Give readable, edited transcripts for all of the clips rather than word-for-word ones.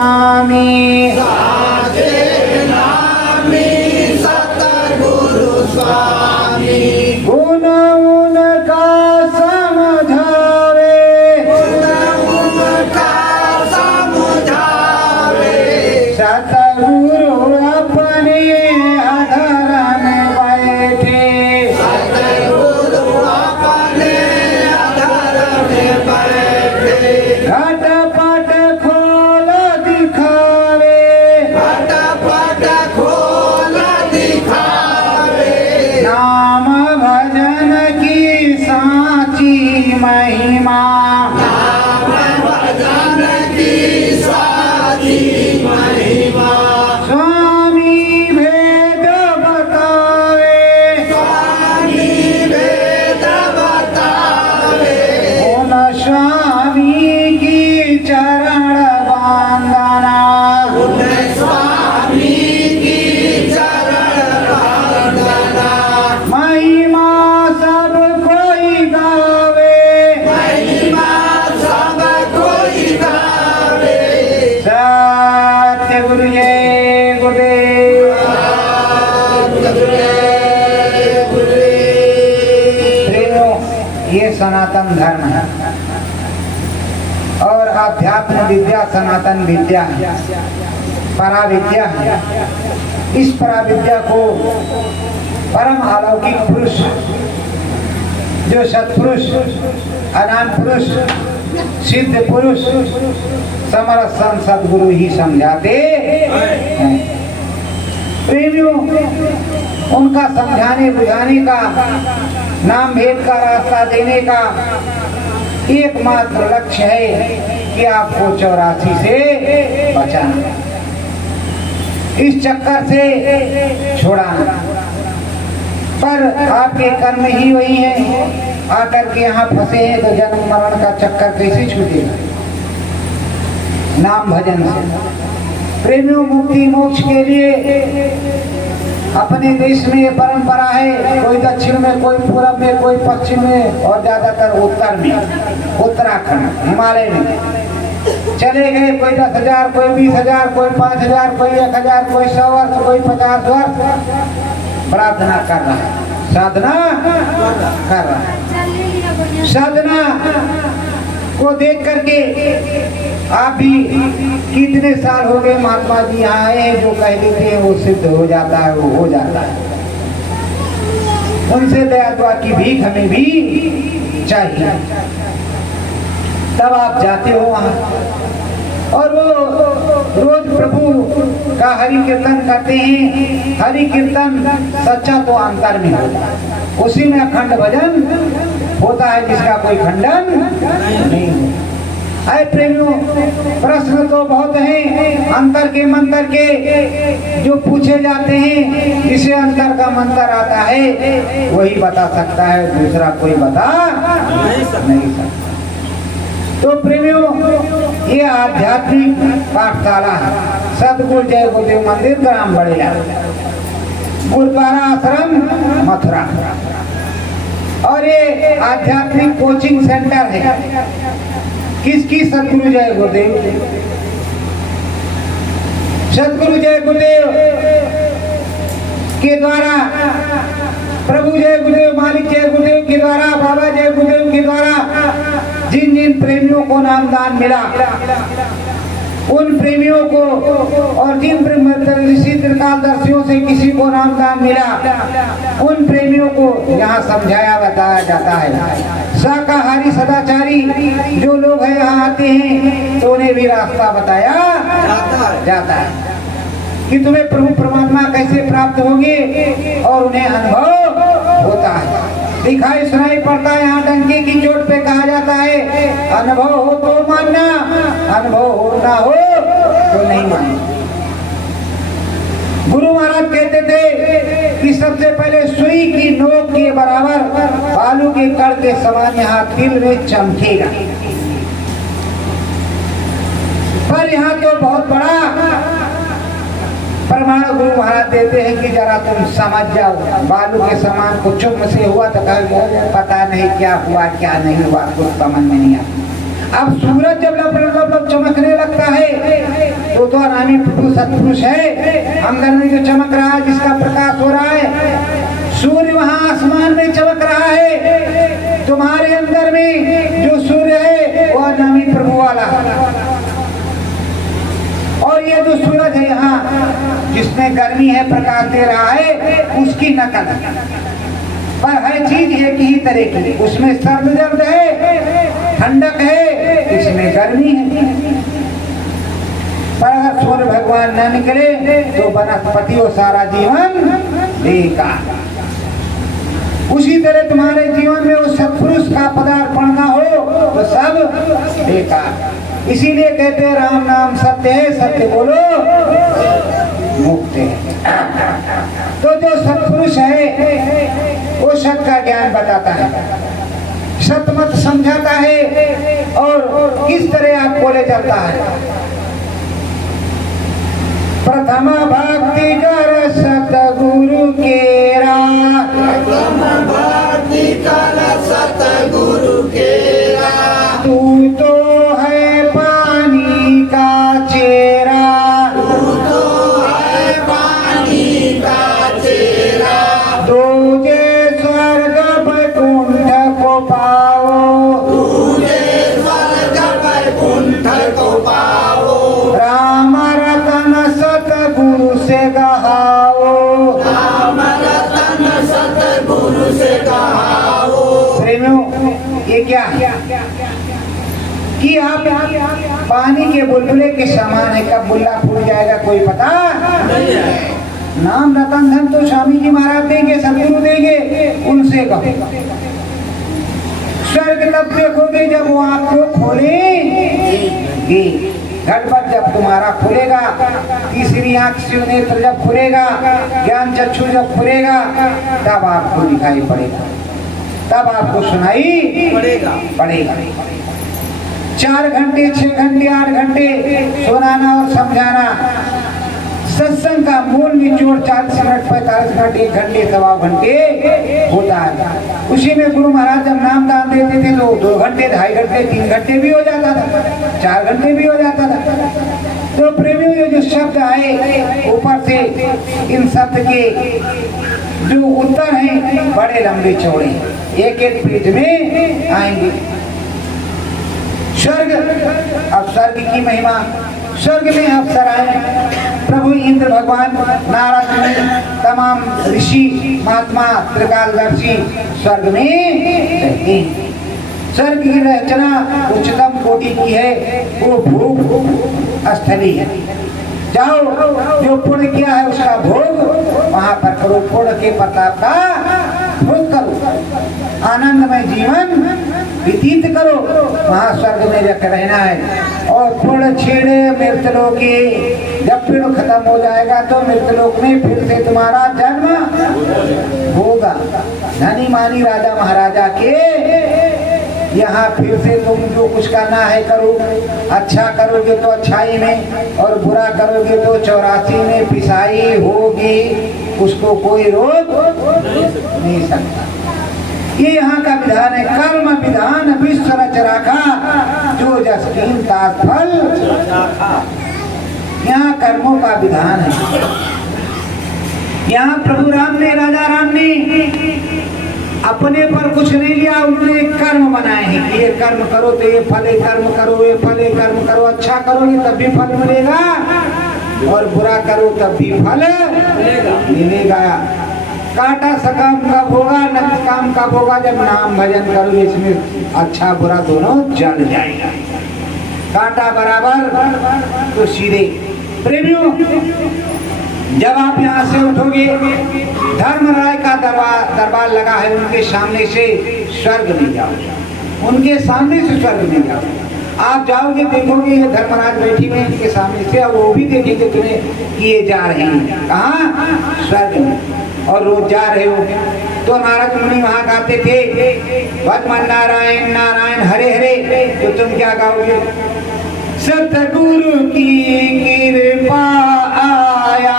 स्वामी, साचे नामी सतगुरु स्वामी, गुण उनका समझावे, गुण उनका समझावे, सतगुरु अपने अधर में बैठे, सतगुरु अपने अधर में बैठे, घटपट खोल दिखावे, घटपट खोल दिखावे, नाम भजन की साची महिमा, नाम भजन की साची महिमा, स्वामी भेद बतावे, स्वामी वेद बतावे, उन स्वामी की चरण वंदना, उन स्वामी की चरण वंदना, महिमा सब कोई गावे, महिमा सब कोई गावे, सत्य गुरु जय गुरुदेव। प्रेमियों, ये सनातन धर्म है और आध्यात्म विद्या सनातन विद्या है, पराविद्या है। इस पराविद्या को परम अलौकिक पुरुष, जो सत्पुरुष, अनंत पुरुष, सिद्ध पुरुष, समरस संत सद्गुरु ही समझाते हैं। प्रेमियों, उनका समझाने बुझाने का, नाम भेद का रास्ता देने का एकमात्र लक्ष्य है कि आपको 84 से बचाना, इस चक्कर से छुड़ाना। पर आपके कर्म ही वही हैं, आकर के यहाँ फंसे हैं तो जन्म मरण का चक्कर कैसे छूटेगा? नाम भजन से। प्रेमियों, मुक्ति मोक्ष के लिए अपने देश में ये परंपरा है, कोई दक्षिण में, कोई पूरब में, कोई पश्चिम में और ज्यादातर उत्तर में, उत्तराखंड हिमालय में चले गए। कोई 10,000, कोई 20,000, कोई 5,000, कोई 1,000, कोई 100 वर्ष, कोई 50 वर्ष प्रार्थना कर रहा है, साधना कर रहा है। साधना को देख करके आप भी कितने साल हो गए महात्मा जी यहाँ आए हैं, जो कह देते हैं वो सिद्ध हो जाता है, वो हो जाता है। उनसे दया दुआ की भीख हमें भी चाहिए, तब आप जाते हो वहाँ और वो रोज प्रभु का हरि कीर्तन करते हैं। हरि कीर्तन सच्चा तो अंतर में होता है, उसी में अखंड भजन होता है, जिसका कोई खंडन नहीं होता। अरे प्रेमियों, प्रश्न तो बहुत हैं, अंतर के मंत्र के जो पूछे जाते हैं, जिसे अंतर का मंत्र आता है वही बता सकता है, दूसरा कोई बता नहीं सकता। तो प्रेमियों, ये आध्यात्मिक पाठशाला है, सतगुरु जय गुरुदेव मंदिर, ग्राम बड़ेला, गुरुद्वारा आश्रम मथुरा। और ये आध्यात्मिक कोचिंग सेंटर है किसकी? सतगुरु जय गुरुदेव। सतगुरु जय गुरुदेव के द्वारा, प्रभु जय गुरुदेव, मालिक जय गुरुदेव के द्वारा, बाबा जय गुरुदेव के द्वारा जिन जिन प्रेमियों को नामदान मिला, उन प्रेमियों को, और जिन ऋषि त्रिकालदर्शियों से किसी को नामदान मिला, उन प्रेमियों को यहाँ समझाया बताया जाता है। शाकाहारी सदाचारी जो लोग हैं यहाँ आते हैं तो उन्हें भी रास्ता बताया जाता है कि तुम्हें प्रभु परमात्मा कैसे प्राप्त होंगे, और उन्हें अनुभव होता है, दिखाई सुनाई पड़ता है। यहाँ डंके की चोट पे कहा जाता है, अनुभव हो तो मानना, अनुभव हो ना हो तो नहीं मानना। गुरु महाराज कहते थे कि सबसे पहले सुई की नोक के बराबर बालू के कण के समान यहाँ दिल में चमकेगा, पर यहाँ तो बहुत बड़ा प्रमाण गुरु महाराज देते हैं कि जरा तुम समझ जाओ, बालू के समान को चुम्ब से हुआ तो पता नहीं क्या हुआ क्या नहीं हुआ, कुछ समझ में नहीं आता। अब सूरज जब लप चमकने लगता है तो वो तो अनामी प्रभु सत्पुरुष है। अंदर में जो चमक रहा है, जिसका प्रकाश हो रहा है, सूर्य वहां आसमान में चमक रहा है। तुम्हारे अंदर में जो सूर्य है वो अनामी प्रभु वाला, और ये जो सूरज है यहाँ जिसमें गर्मी है, प्रकाश दे रहा है, उसकी नकल पर है चीज एक ही तरह की। उसमें सर्द जर्द है, ठंडक है, इसमें गर्मी है। पर अगर सूर्य भगवान न निकले तो वनस्पति और सारा जीवन बेकार। उसी तरह तुम्हारे जीवन में उस सत्पुरुष का पदार्पण न हो तो सब बेकार। इसीलिए कहते हैं राम नाम सत्य है, सत्य बोलो मुक्त है। तो जो सत्पुरुष है वो सत्य का ज्ञान बताता है, सत्य मत समझाता है और किस तरह आपको ले चलता है। प्रथम भक्ति कर सतगुरु केरा, प्रथम भक्ति कर सतगुरु केरा, तू तो है पानी का चेहरा, तू तो है पानी का चेहरा, तुझे स्वर्ग वैकुंठ को पाओ, तुझे स्वर्ग वैकुंठ को पाओ, राम रतन सतगुरु से गहाओ, राम रतन सतगुरु से कहाओ। प्रेमियों ये क्या है कि आप पानी के बुलबुले के समान है, कब बुल्ला फूट जाएगा कोई पता नहीं है। नाम रतन धन तो स्वामी जी महाराज देंगे, सदगुरु देंगे, उनसे कहो। स्वर्ग तब देखोगे जब वो आपको खोलेंगे। घटपट जब तुम्हारा खुलेगा, तीसरी आंख से नेत्र जब खुलेगा, ज्ञान चक्षु जब खुलेगा, तब आपको दिखाई पड़ेगा, तब आपको सुनाई पड़ेगा। 4 घंटे 6 घंटे 8 घंटे सुनाना और समझाना, सत्संग का मूल निचोड़ 40 मिनट 45 मिनट 1 घंटे 1.25 घंटे होता है। उसी में गुरु महाराज जब नाम दान देते थे तो 2 घंटे 2.5 घंटे 3 घंटे भी हो जाता था, 4 घंटे भी हो जाता था। तो प्रेमियों ये जो शब्द आए ऊपर से, इन शब्द के जो उत्तर हैं बड़े लंबे चौड़े, एक एक पेज में आएंगे। स्वर्ग, अब स्वर्ग की महिमा, स्वर्ग में अप्सराएं, प्रभु इंद्र भगवान, नारद मुनि, तमाम ऋषि महात्मा त्रिकालदर्शी स्वर्ग में रहते हैं। स्वर्ग की रचना उच्चतम कोटि की है, वो भोग स्थली है। जाओ, जो पुण्य किया है उसका भोग वहां पर करो, पुण्य के प्रताप का भोग करो, आनंदमय जीवन व्यतीत करो, वहां स्वर्ग में रहना है। और पुण्य छेड़े मृतलोक के, जब पुण्य खत्म हो जाएगा तो मृतलोक में फिर से तुम्हारा जन्म होगा। धनी मानी राजा महाराजा के यहाँ फिर से तुम जो कुछ करना है करो, अच्छा करोगे तो अच्छाई में और बुरा करोगे तो 84 में पिसाई होगी, उसको कोई रोक नहीं सकता। ये यहाँ का विधान है, कर्म विधान विश्व रच राखा, जो जस कीन तास फल। यहाँ कर्मों का विधान है। यहाँ प्रभु राम ने, राजा राम ने अपने पर कुछ नहीं लिया, उन्होंने कर्म बनाए हैं कि ये कर्म करो तो ये फल, कर्म करो ये फल, कर्म करो, अच्छा करोगे तब भी फल मिलेगा और बुरा करो तब भी फल मिलेगा। काटा सकाम कब होगा, न काम कब होगा, जब नाम भजन करोगे, इसमें अच्छा बुरा दोनों जल जाएगा। काटा बराबर तो सीधे। प्रेमियों, जब आप यहाँ से उठोगे, धर्मराय का दरबार लगा है, उनके सामने से स्वर्ग में जाओ, उनके सामने से स्वर्ग में जाओ। आप जाओगे देखोगे ये धर्मराज बैठी में इनके सामने से, और वो भी देखेंगे तुम्हें कि ये जा रहे हैं कहाँ, स्वर्ग में, और रोज जा रहे हो। तो नारद मुनि वहां गाते थे भगवान नारायण नारायण हरे हरे, तो तुम क्या गाओगे, सतगुरु की कृपा आया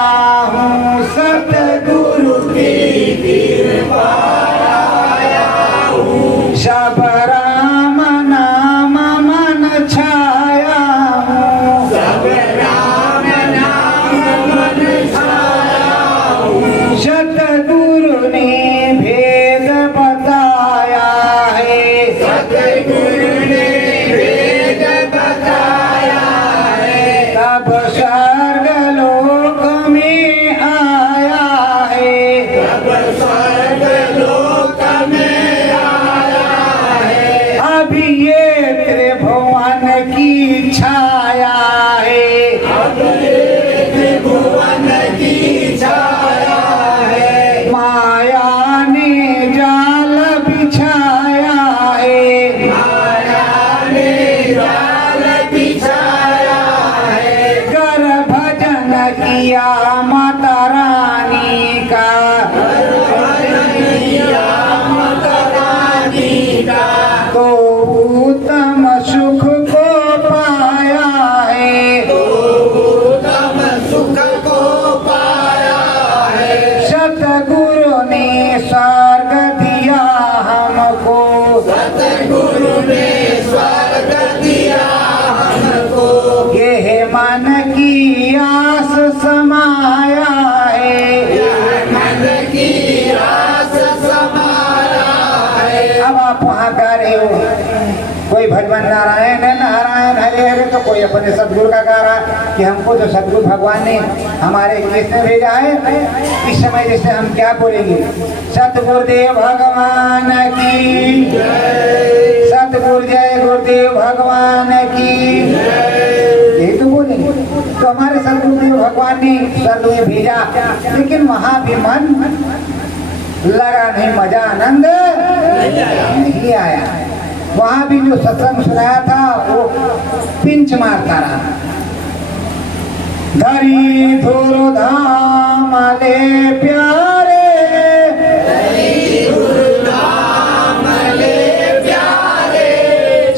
हूँ, सतगुरु की कृपा आया हूँ, सब राम नाम मन छाया हूँ, सब राम छाया है, त्रिभुवन की छाया है, माया ने जाल बिछाया है, माया ने जाल बिछाया है, कर भजन किया माता रानी का, किया माता रानी का, तो उत्तम सुख को पाया है, उत्तम सुख को पाया है, सतगुरु ने स्वर्ग दिया हमको, सतगुरु ने स्वर्ग दिया हमको, यह मन की आस समाया है, मन की आस समाया है। अब आप वहाँ गा रहे हो, कोई भगवान नारायण है, नारायण हरे हरे, तो कोई अपने सदगुरु का गा रहा कि हमको तो सदगुरु भगवान ने हमारे देश में भेजा है। इस समय जैसे हम क्या बोलेंगे, सतगुरुदेव भगवान की, सतगुरु जय गुरुदेव भगवान की, यही तो बोलेंगे। तो हमारे सदगुरुदेव भगवान ने स्वर्ग में भेजा, लेकिन वहाँ भी मन लगा नहीं, मजा आनंद नहीं आया। वहाँ भी जो सत्संग सुनाया था वो पिंच मारता रहा। धरी धुर धाम ले प्यारे, धाम ले प्यारे,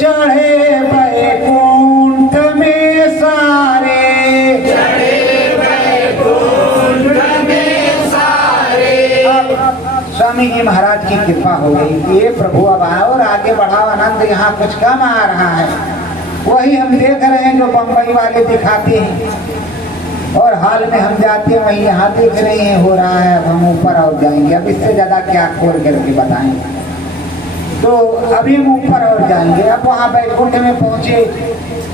चढ़े बैकुंठ में सारे, चढ़े बैकुंठ में सारे। स्वामी जी महाराज की कृपा हो गई, ये प्रभु अब आओ और आगे बढ़ाओ, आनंद यहाँ कुछ कम आ रहा है। वही हम देख रहे हैं जो बम्बई वाले दिखाते हैं, और हाल में हम जाते हैं वही यहाँ देख रहे हैं हो रहा है। अब हम ऊपर और जाएंगे, अब इससे ज्यादा क्या खोल करके बताएं। तो अभी हम ऊपर और जाएंगे। अब वहाँ बैकुंठ में पहुँचे,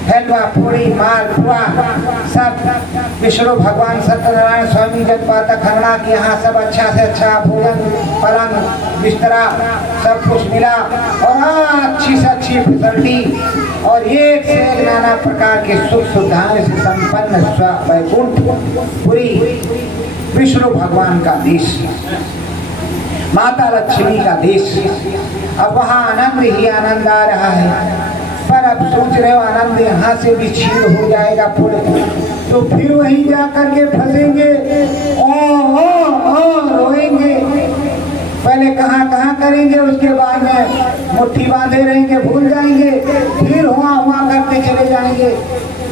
हलवा पूरी मालपुआ सब विष्णु भगवान सत्यनारायण स्वामी जगपाता खरना के यहाँ सब अच्छा से अच्छा भोजन, पलंग बिस्तरा सब कुछ मिला, और अच्छी से अच्छी फैसिलिटी, और एक से एक नाना प्रकार के सुख सुविधाएं से संपन्न बैकुंठ पुरी, विष्णु भगवान का देश, माता लक्ष्मी का देश। अब वहाँ आनंद ही आनंद आ रहा है, पर अब सोच रहे हो आनंद यहाँ से भी छीन हो जाएगा पूरे, तो फिर वहीं जा करके फंसेंगे, ओ रोएंगे। पहले कहाँ कहाँ करेंगे, उसके बाद में मुट्ठी बांधे रहेंगे, भूल जाएंगे, फिर हुआ करते चले जाएंगे।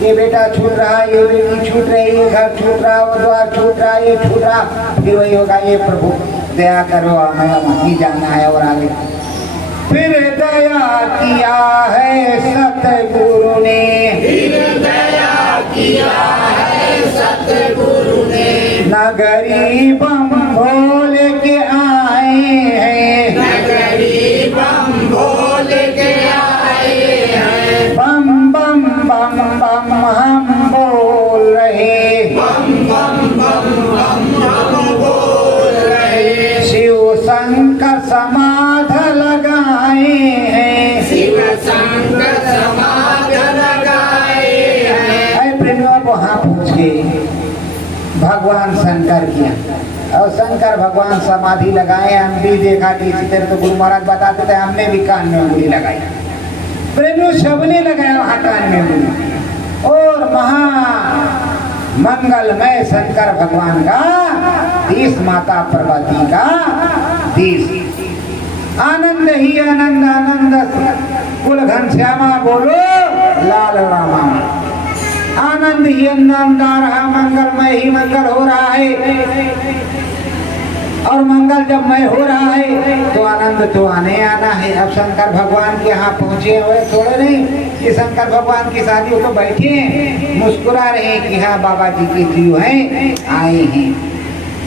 ये बेटा छूट रहा, ये बेटी छूट रही, ये घर छूट रहा, वो द्वार छूट रहा, ये छूट रहा, फिर वही होगा, ये प्रभु दया करो, हमें वहीं जाना है और आगे। फिर दया किया है सतगुरु ने, फिर दया किया है सतगुरु ने, नगरी बम भोले के आए हैं, नगरी बम भोले के आए हैं, बम बम बम बम हम बोल रहे, बम बम बम बम हम बोल रहे, शिव शंकर समाध लगाए हैं, शिव शंकर समाध लगाए हैं। प्रेमियों वहाँ पूछ के भगवान शंकर किया, और शंकर भगवान समाधि लगाए। हम भी देखा कि इसी तरह तो गुरु महाराज बताते थे, हमने भी कान में उंगली लगाई, प्रेमियों सबने लगाया वहाँ कान में उंगली। और महा मंगलमय शंकर भगवान का देश, माता पार्वती का देश, आनंद ही आनंद, आनंद कुल घनश्यामा बोलो लाल रामा, आनंद ही आनंद आ रहा, मंगलमय ही मंगल हो रहा है। और मंगल जब मय हो रहा है तो आनंद तो आने आना है। अब शंकर भगवान के यहाँ पहुँचे हुए थोड़े नहीं कि शंकर भगवान की शादी तो बैठे हैं, मुस्कुरा रहे हैं कि हाँ बाबा जी के जीव हैं, आए हैं।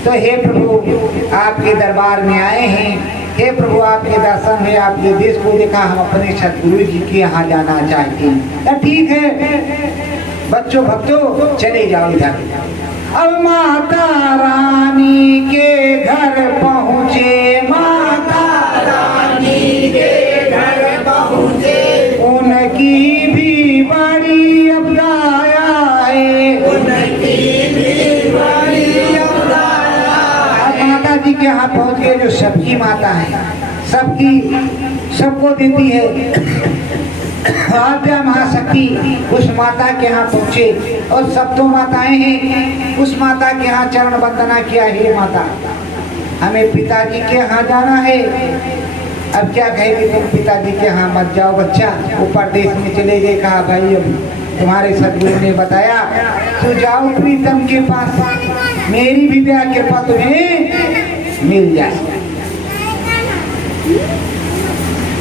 तो हे प्रभु आपके दरबार में आए हैं, हे प्रभु आपके दर्शन है, आपके देश को देखा, हम अपने सतगुरु जी के यहाँ जाना चाहते हैं। तो ठीक है बच्चों भक्तों चले जाओ इधर। अब माता रानी के घर पहुँचे, माता रानी के घर पहुँचे, उनकी भी बड़ी यहाँ पहुँच गए जो सबकी माता है, सबको देती है, आद्या महाशक्ति उस माता के यहाँ पहुँचे और सब तो माताएं हैं, उस माता के यहाँ चरण वंदना किया। हे माता, हमें पिताजी के यहाँ जाना है। अब क्या कहेगी, तुम पिताजी के यहाँ मत जाओ बच्चा, वो परदेश में चले गए। कहा भाई अब तुम्हारे सदगुरु ने बताया तो जाओ प्रीतम के पास, मेरी भी दया कृपा तुम्हें मिल जाए।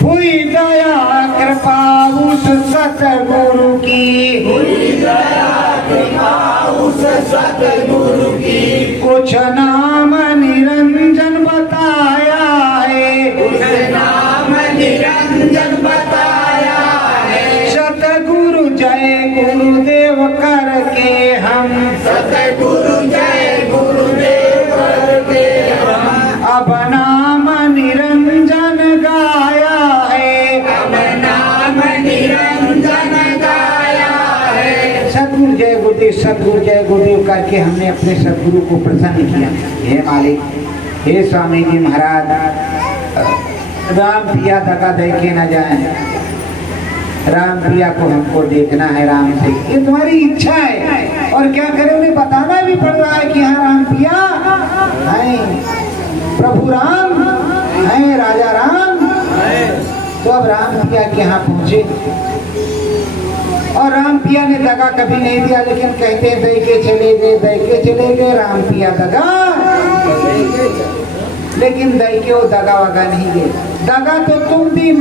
हुई दया कृपा उस सतगुरु की, हुई दया कृपा उस सतगुरु की, कुछ नाम निरंजन बताया है, कुछ नाम निरंजन बताया है। सतगुरु जय गुरुदेव करके हम, सतगुरु जय गुरुदेव करके हम, अब नाम निरंजन गाया है, अब नाम निरंजन गाया है। सतगुरु जय गुरुदेव, सतगुरु जय गुरुदेव करके हमने अपने सतगुरु को प्रसन्न किया। हे मालिक, हे स्वामी जी महाराज, राम पिया दगा दे के न जाए, राम पिया को हमको देखना है राम से, ये तुम्हारी इच्छा है। और क्या करें, उन्हें बताना भी पड़ रहा है कि हाँ राम पिया है, प्रभु राम है, राजा राम। तो अब राम पिया के यहाँ पहुंचे और राम पिया ने दगा कभी नहीं दिया, लेकिन कहते दे के चले गए, दे के चले गए, राम पिया दगा, लेकिन दे के वो दगा वगा नहीं गए। दगा तो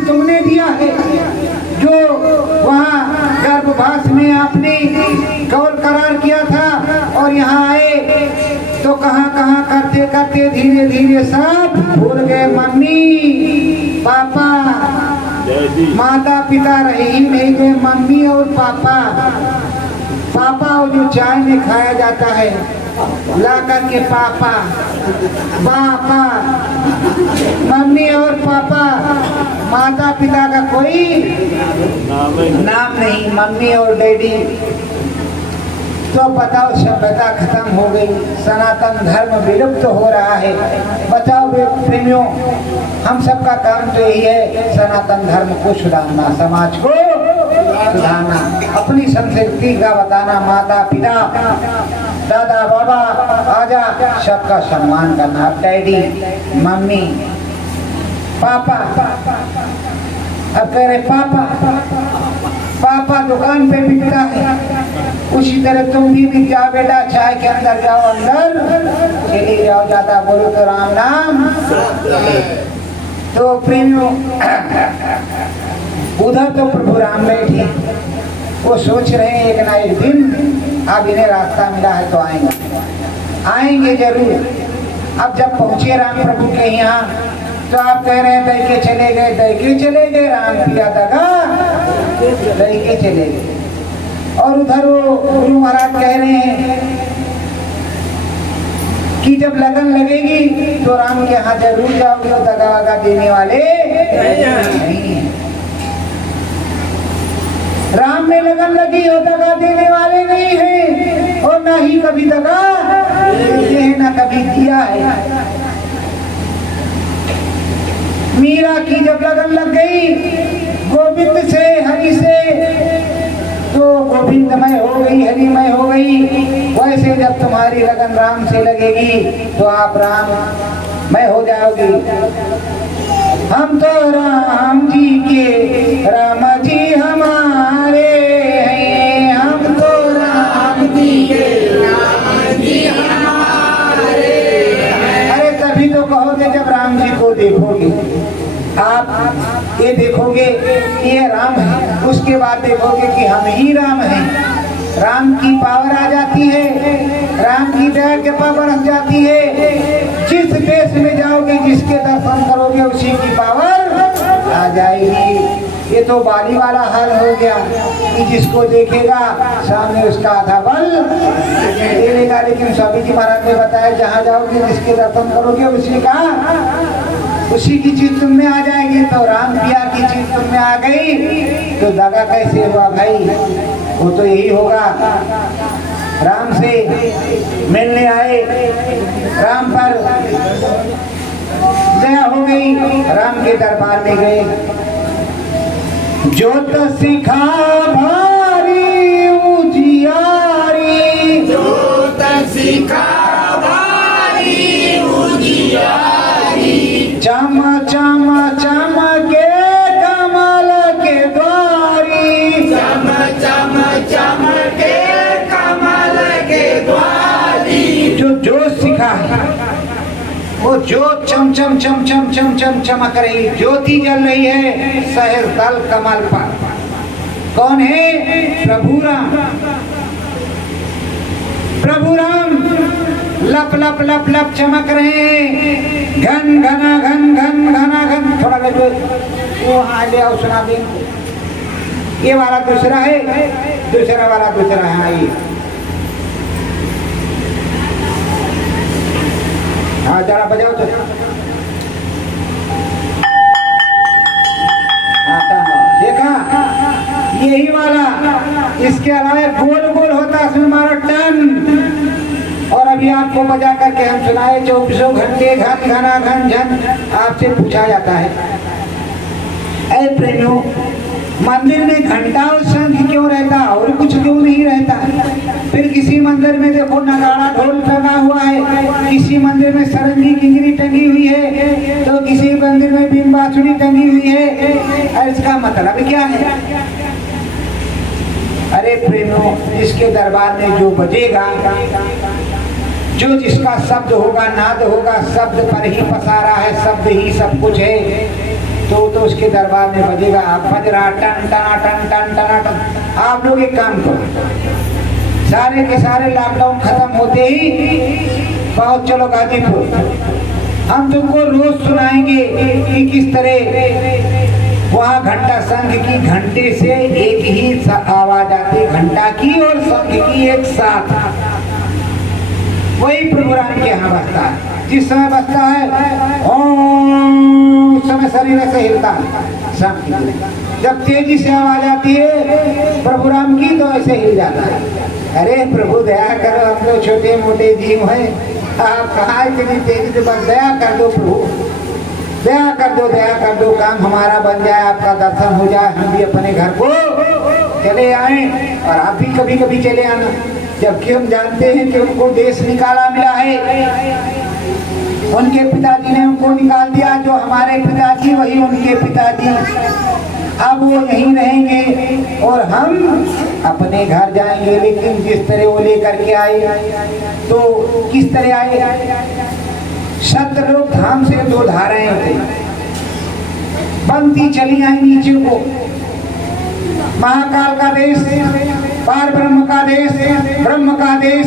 तुमने दिया है, जो वहाँ गर्भवास में आपने कौल करार किया था और यहाँ आए तो कहाँ कहाँ करते करते धीरे धीरे सब भूल गए। मम्मी पापा, माता पिता रहे ही नहीं गए, मम्मी और पापा। पापा वो जो चाय में खाया जाता है ला करके पापा, पापा, मम्मी और पापा, माता पिता का कोई नाम नहीं, मम्मी और डैडी। तो बताओ, सभ्यता खत्म हो गई, सनातन धर्म विलुप्त हो रहा है। बताओ प्रेमियों, हम सबका काम तो यही है, सनातन धर्म को सुधारना, समाज को सुधारना, अपनी संस्कृति का बताना, माता पिता, दादा बाबा, आजा सबका सम्मान करना। डैडी, मम्मी, पापा, अब कह रहे पापा, पापा दुकान पे बिकता है, उसी तरह तुम भी बिक जाओ बेटा, चाय के अंदर जाओ, अंदर चले जाओ, ज्यादा बोलो तो राम नाम। तो प्रेमियों, उधर तो प्रभु राम बैठे, वो सोच रहे हैं एक ना एक दिन अब इन्हें रास्ता मिला है तो आएंगे जरूर। अब जब पहुंचे राम प्रभु के यहाँ तो आप कह रहे हैं दे के चले गए, राम पिया दगा दे के चले गए। और उधर वो गुरु महाराज कह रहे हैं कि जब लगन लगेगी तो राम के यहाँ जरूर जाओगे, और दगा वगा देने वाले नहीं है। राम में लगन लगी हो, दगा देने वाले नहीं है, और ना ही कभी दगा देते हैं, ना कभी दिया है। मीरा की जब लगन लग गई गोविंद से, हरि से, तो गोविंदमय हो गई, हरिमय हो गई। वैसे जब तुम्हारी लगन राम से लगेगी तो आप राममय हो जाओगी। हम तो राम जी के, राम जी हमारे हैं, हम तो राम जी के, राम जी हमारे हैं। अरे तभी तो कहोगे जब राम जी को देखोगे। आप ये देखोगे कि ये राम है, उसके बाद देखोगे कि हम ही राम हैं। राम की पावर आ जाती है, राम की दया कृपा बढ़ जाती है। जिस देश में जाओगे, जिसके दर्शन करोगे, उसी की पावर आ जाएगी। ये तो बाली वाला हाल हो गया कि जिसको देखेगा सामने उसका आधा बल देगा। लेकिन स्वामी जी महाराज ने बताया जहाँ जाओगे, जिसके दर्शन करोगे, उसी की चीज तुम में आ जाएगी। तो राम पिया की चीज तुम में आ गई तो दगा कैसे हुआ भाई? वो तो यही होगा, राम से मिलने आए, राम पर दया हो गई, राम के दरबार में गए। ज्योत सिखा भारी उजियारी, ज्योत सिखा भारी उजियारी, चम चम चम के कमल के द्वारी, चम चम चम के कमल के द्वारी। जो ज्योत सिखा है वो ज्योत चम चम चम चम चम चम चमक रही, ज्योति जल रही है सहर तल कमल पर। कौन है? प्रभु राम। प्रभु राम लप लप लप लप चमक रहे हैं, घन घना घन घन घना घन। थोड़ा वो हाँ ले आओ, सुना दे। ये वाला दूसरा है, दूसरा वाला दूसरा है। हाँ ये हाँ जरा बजाओ तो। देखा यही वाला, इसके अलावा गोल गोल होता है, उसमें मारो टन। और अभी आपको बजा करके हम सुनाए 24 घंटे घन घना घन झन। आपसे पूछा जाता है, ऐ प्रेमियों, मंदिर में घंटा और शंख क्यों रहता और कुछ क्यों नहीं रहता? फिर किसी मंदिर में देखो नगाड़ा ढोल टंगा हुआ है, किसी मंदिर में सरंगी किंगरी टंगी हुई है, तो किसी मंदिर में बीन बांसुरी टंगी हुई है। और इसका मतलब क्या है? अरे प्रेमियों, जिसके दरबार में जो बजेगा, जो जिसका शब्द होगा, नाद होगा, शब्द पर ही पसारा है, शब्द ही सब कुछ है, तो उसके दरबार में बजेगा। आप बज रहा टन टना टन टन टना टन। आप लोग एक काम करो, सारे के सारे लॉकडाउन खत्म होते ही पहुंच चलो गाजीपुर। हम तुमको रोज सुनाएंगे कि किस तरह वहाँ घंटा शंख की घंटे से एक ही आवाज आती, घंटा की और शंख की एक साथ। वही प्रभु राम के यहाँ बजता है। जिस समय बजता है ओम, उस समय शरीर ऐसे हिलता है। जब तेजी से आवाज आती है प्रभु राम की, तो ऐसे हिल जाता है। अरे प्रभु दया करो, हम तो छोटे मोटे जीव हैं, आप कहाँ इतनी तेजी से बस दया कर दो प्रभु, दया कर दो, दया कर दो, काम हमारा बन जाए, आपका दर्शन हो जाए, हम भी अपने घर को चले आए और आप भी कभी कभी चले आना। जबकि हम जानते हैं कि उनको देश निकाला मिला है, उनके पिताजी ने उनको निकाल दिया, जो हमारे पिताजी वही उनके पिताजी। अब वो यहीं रहेंगे और हम अपने घर जाएंगे। लेकिन जिस तरह वो लेकर के आए, तो किस तरह आए? सतलोक धाम से 2 धाराएं होती, बनती चली आई नीचे को। महाकाल का देश, पार ब्रह्म का देश, ब्रह्म का देश,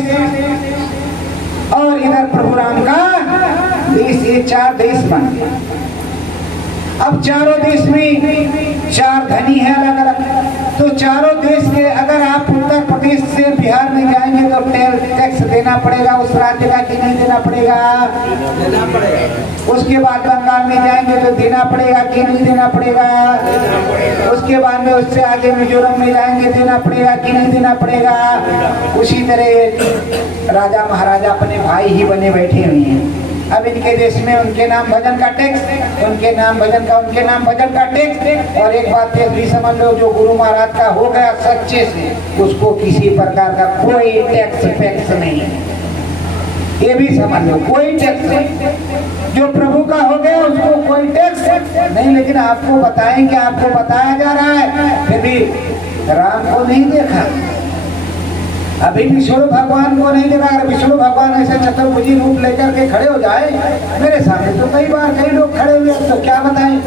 और इधर प्रभु राम का देश। ये 4 देश बन गए। अब चारों देश में 4 धनी है अलग अलग, तो चारों देश के अगर आप उत्तर प्रदेश से बिहार में जाएंगे तो टैक्स देना पड़ेगा उस राज्य का कि नहीं देना पड़ेगा? देना पड़ेगा। उसके बाद बंगाल में जाएंगे तो देना पड़ेगा कि नहीं देना पड़ेगा? उसके बाद में उससे आगे मिजोरम में जाएंगे, देना पड़ेगा कि नहीं देना पड़ेगा? उसी तरह राजा महाराजा अपने भाई ही बने बैठे हुए हैं। अब इनके देश में उनके नाम भजन का टैक्स, उनके नाम भजन का, उनके नाम भजन का टैक्स। और एक बात भी समझ लो, जो गुरु महाराज का हो गया सच्चे से, उसको किसी प्रकार का कोई टैक्स नहीं है। ये भी समझ लो, कोई टैक्स नहीं। जो प्रभु का हो गया उसको कोई टैक्स नहीं। लेकिन आपको बताएं कि आपको बताया जा रहा है, फिर भी राम को नहीं देखा, अभी विष्णु भगवान को नहीं देखा। अगर विष्णु भगवान ऐसे चतुर्भुजी रूप लेकर के खड़े हो जाए मेरे सामने, तो कई बार कई लोग खड़े हुए, तो क्या बताएं।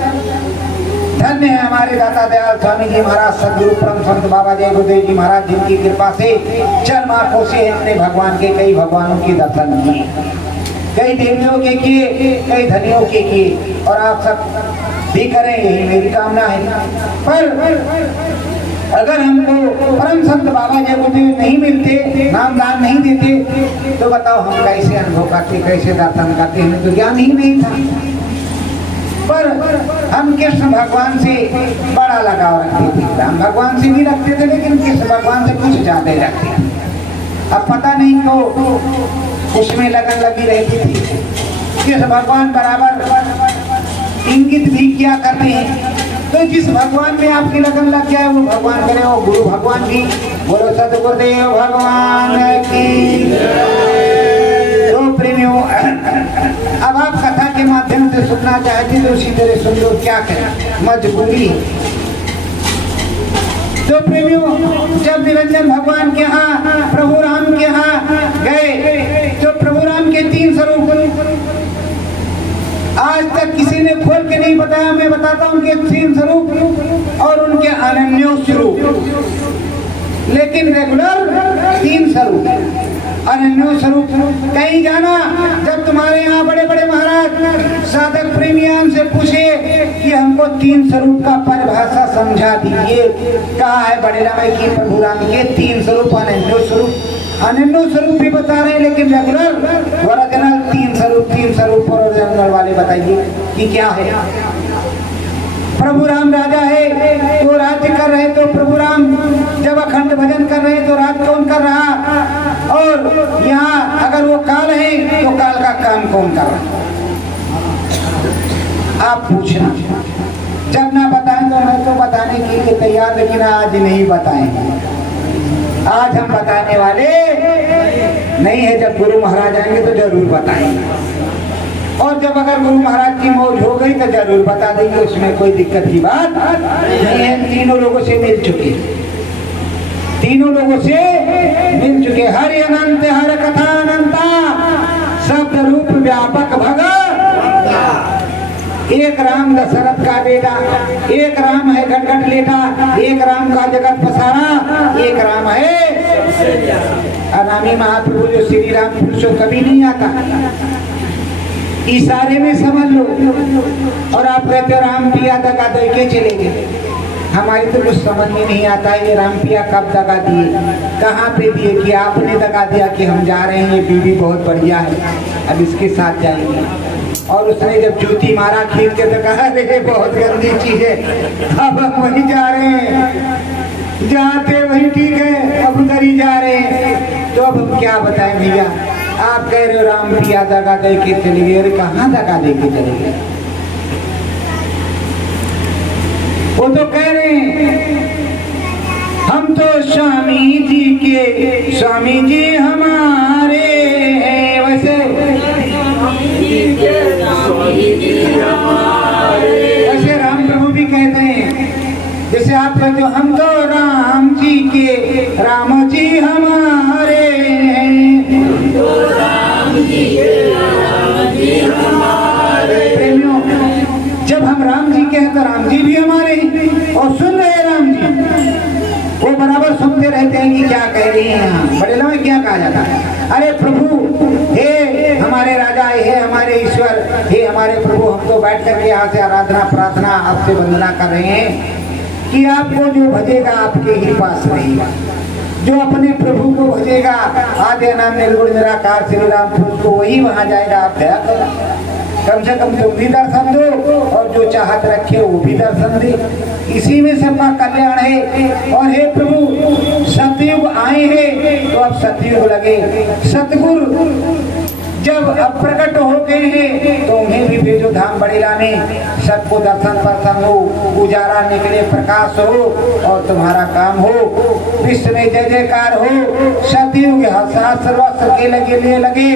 धन्य है हमारे दाता दयाल स्वामी जी महाराज, सदगुरु परम संत बाबा जय गुरुदेव जी महाराज, जिनकी कृपा से चंद आंखों से हमने भगवान के कई भगवानों के दर्शन किए, कई देवियों के किए, कई धनियों के किए, और आप सब भी करें, यही मेरी कामना है। पर अगर हमको परम संत बाबा जय गुरुदेव नहीं मिलते, नाम दान नहीं देते, तो बताओ हम कैसे अनुभव करते, कैसे दर्शन करते? हमें तो ज्ञान ही नहीं था। पर हम कृष्ण भगवान से बड़ा लगाव रखते थे, राम भगवान से भी रखते थे, लेकिन कृष्ण भगवान से कुछ ज्यादा ही रखते थे। अब पता नहीं तो उसमें लगन लगी रहती थी। कृष्ण भगवान बराबर इंगित भी किया करते हैं। तो जिस भगवान में आपकी लगन लग जाए वो भगवान करे, वो गुरु भगवान भी। बोलो सतगुरुदेव भगवान की। तो प्रेमियों, अब आप कथा के माध्यम से सुनना चाहते तो उसी तरह सुन लो, क्या करें, मजबूरी। तो प्रेमियों, जब निरंजन भगवान के यहाँ प्रभु राम के यहाँ गए तो प्रभु राम के 3 स्वरूप आज तक किसी ने खोल के नहीं बताया। मैं बताता हूँ कि 3 स्वरूप और उनके अनन्य स्वरूप, लेकिन रेगुलर 3 स्वरूप, अनन्य स्वरूप। कहीं जाना, जब तुम्हारे यहाँ बड़े बड़े महाराज साधक प्रेमियां से पूछे कि हमको 3 स्वरूप का परिभाषा समझा दीजिए, कहा है बड़े रामाई की प्रभु राम के 3 स्वरूप, अनन्य स्वरूप। अनन्य स्वरूप भी बता रहे हैं, लेकिन रेगुलर ओरिजिनल 3 स्वरूप और ओरिजिनल वाले बताइए कि क्या है। प्रभु राम राजा है तो राज्य कर रहे, तो प्रभु राम जब अखंड भजन कर रहे तो राज कौन कर रहा, और यहाँ अगर वो काल है तो काल का काम कौन कर रहा। आप पूछना, जब ना बताएं तो मैं तो बताने के लिए तैयार, लेकिन आज नहीं बताएंगे। आज हम बताने वाले नहीं है, जब गुरु महाराज आएंगे तो जरूर बताएंगे। और जब अगर गुरु महाराज की मौज हो गई तो जरूर बता देंगे, उसमें कोई दिक्कत की बात नहीं है। तीनों लोगों से मिल चुके, तीनों लोगों से मिल चुके। हरि अनंत हर कथा अनंता, शब्द रूप व्यापक भगत। एक राम दशरथ का बेटा, एक राम है गटगट लेटा, एक राम का जगत पसारा, एक राम है अनामी महाप्रभु जो श्री राम पुरुषों कभी नहीं आता। इशारे में समझ लो। और आप कहते हो राम पिया दगा दे के चले गए। हमारी तो कुछ समझ में नहीं आता है, ये राम पिया कब दगा दिए, कहाँ पे दिए, कि आपने दगा दिया कि हम जा रहे हैं, ये बीवी बहुत बढ़िया है, अब इसके साथ जाएंगे। और उसने जब जूती मारा खींच के तो कहा अरे बहुत गंदी चीज है, अब हम वही जा रहे हैं, जाते वही ठीक है, अब उधर ही जा रहे हैं। तो अब हम क्या बताएं भैया, आप कह रहे हो राम पिया दगा दे के चले गए, अरे कहाँ दगा दे के चले गए। वो तो कह रहे हैं हम तो स्वामी जी के, स्वामी जी हमारे हैं, वैसे वैसे राम प्रभु भी कहते हैं, जैसे आप कहते हो हम तो राम जी के, राम जी हमारे हैं, तो राम जी के, राम जी हमारे। प्रेमियों, जब हम राम जी के हैं तो राम जी भी हमारे हैं। और सुन रहे राम जी, वो बराबर सुनते रहते हैं कि क्या कह रही हैं। बड़े में क्या कहा जाता है, अरे प्रभु, हे हमारे राजा, हे हमारे ईश्वर, हे हमारे प्रभु, हम तो बैठ करके यहाँ से आराधना प्रार्थना आपसे वंदना कर रहे हैं कि आपको जो भजेगा आपके ही पास रहेगा, जो अपने प्रभु को भजेगा, आदि नाम निर्गुण निराकार श्री राम पुरुष को, वही वहाँ जाएगा। आप दया करो, कम से कम तुम भी दर्शन दो, और जो चाहत रखे वो भी दर्शन दे, इसी में सबका कल्याण है। और हे प्रभु, सतयुग आए हैं तो अब सतयुग लगे, सतगुरु जब अब प्रकट हो गए हैं तो उन्हें भी भेजो धाम बड़ेला में, सबको दर्शन प्रसन्न हो, उजाला निकले, प्रकाश हो, और तुम्हारा काम हो, विश्व में जय जयकार हो। सतयुग सहस्र वर्ष के लिए लगे,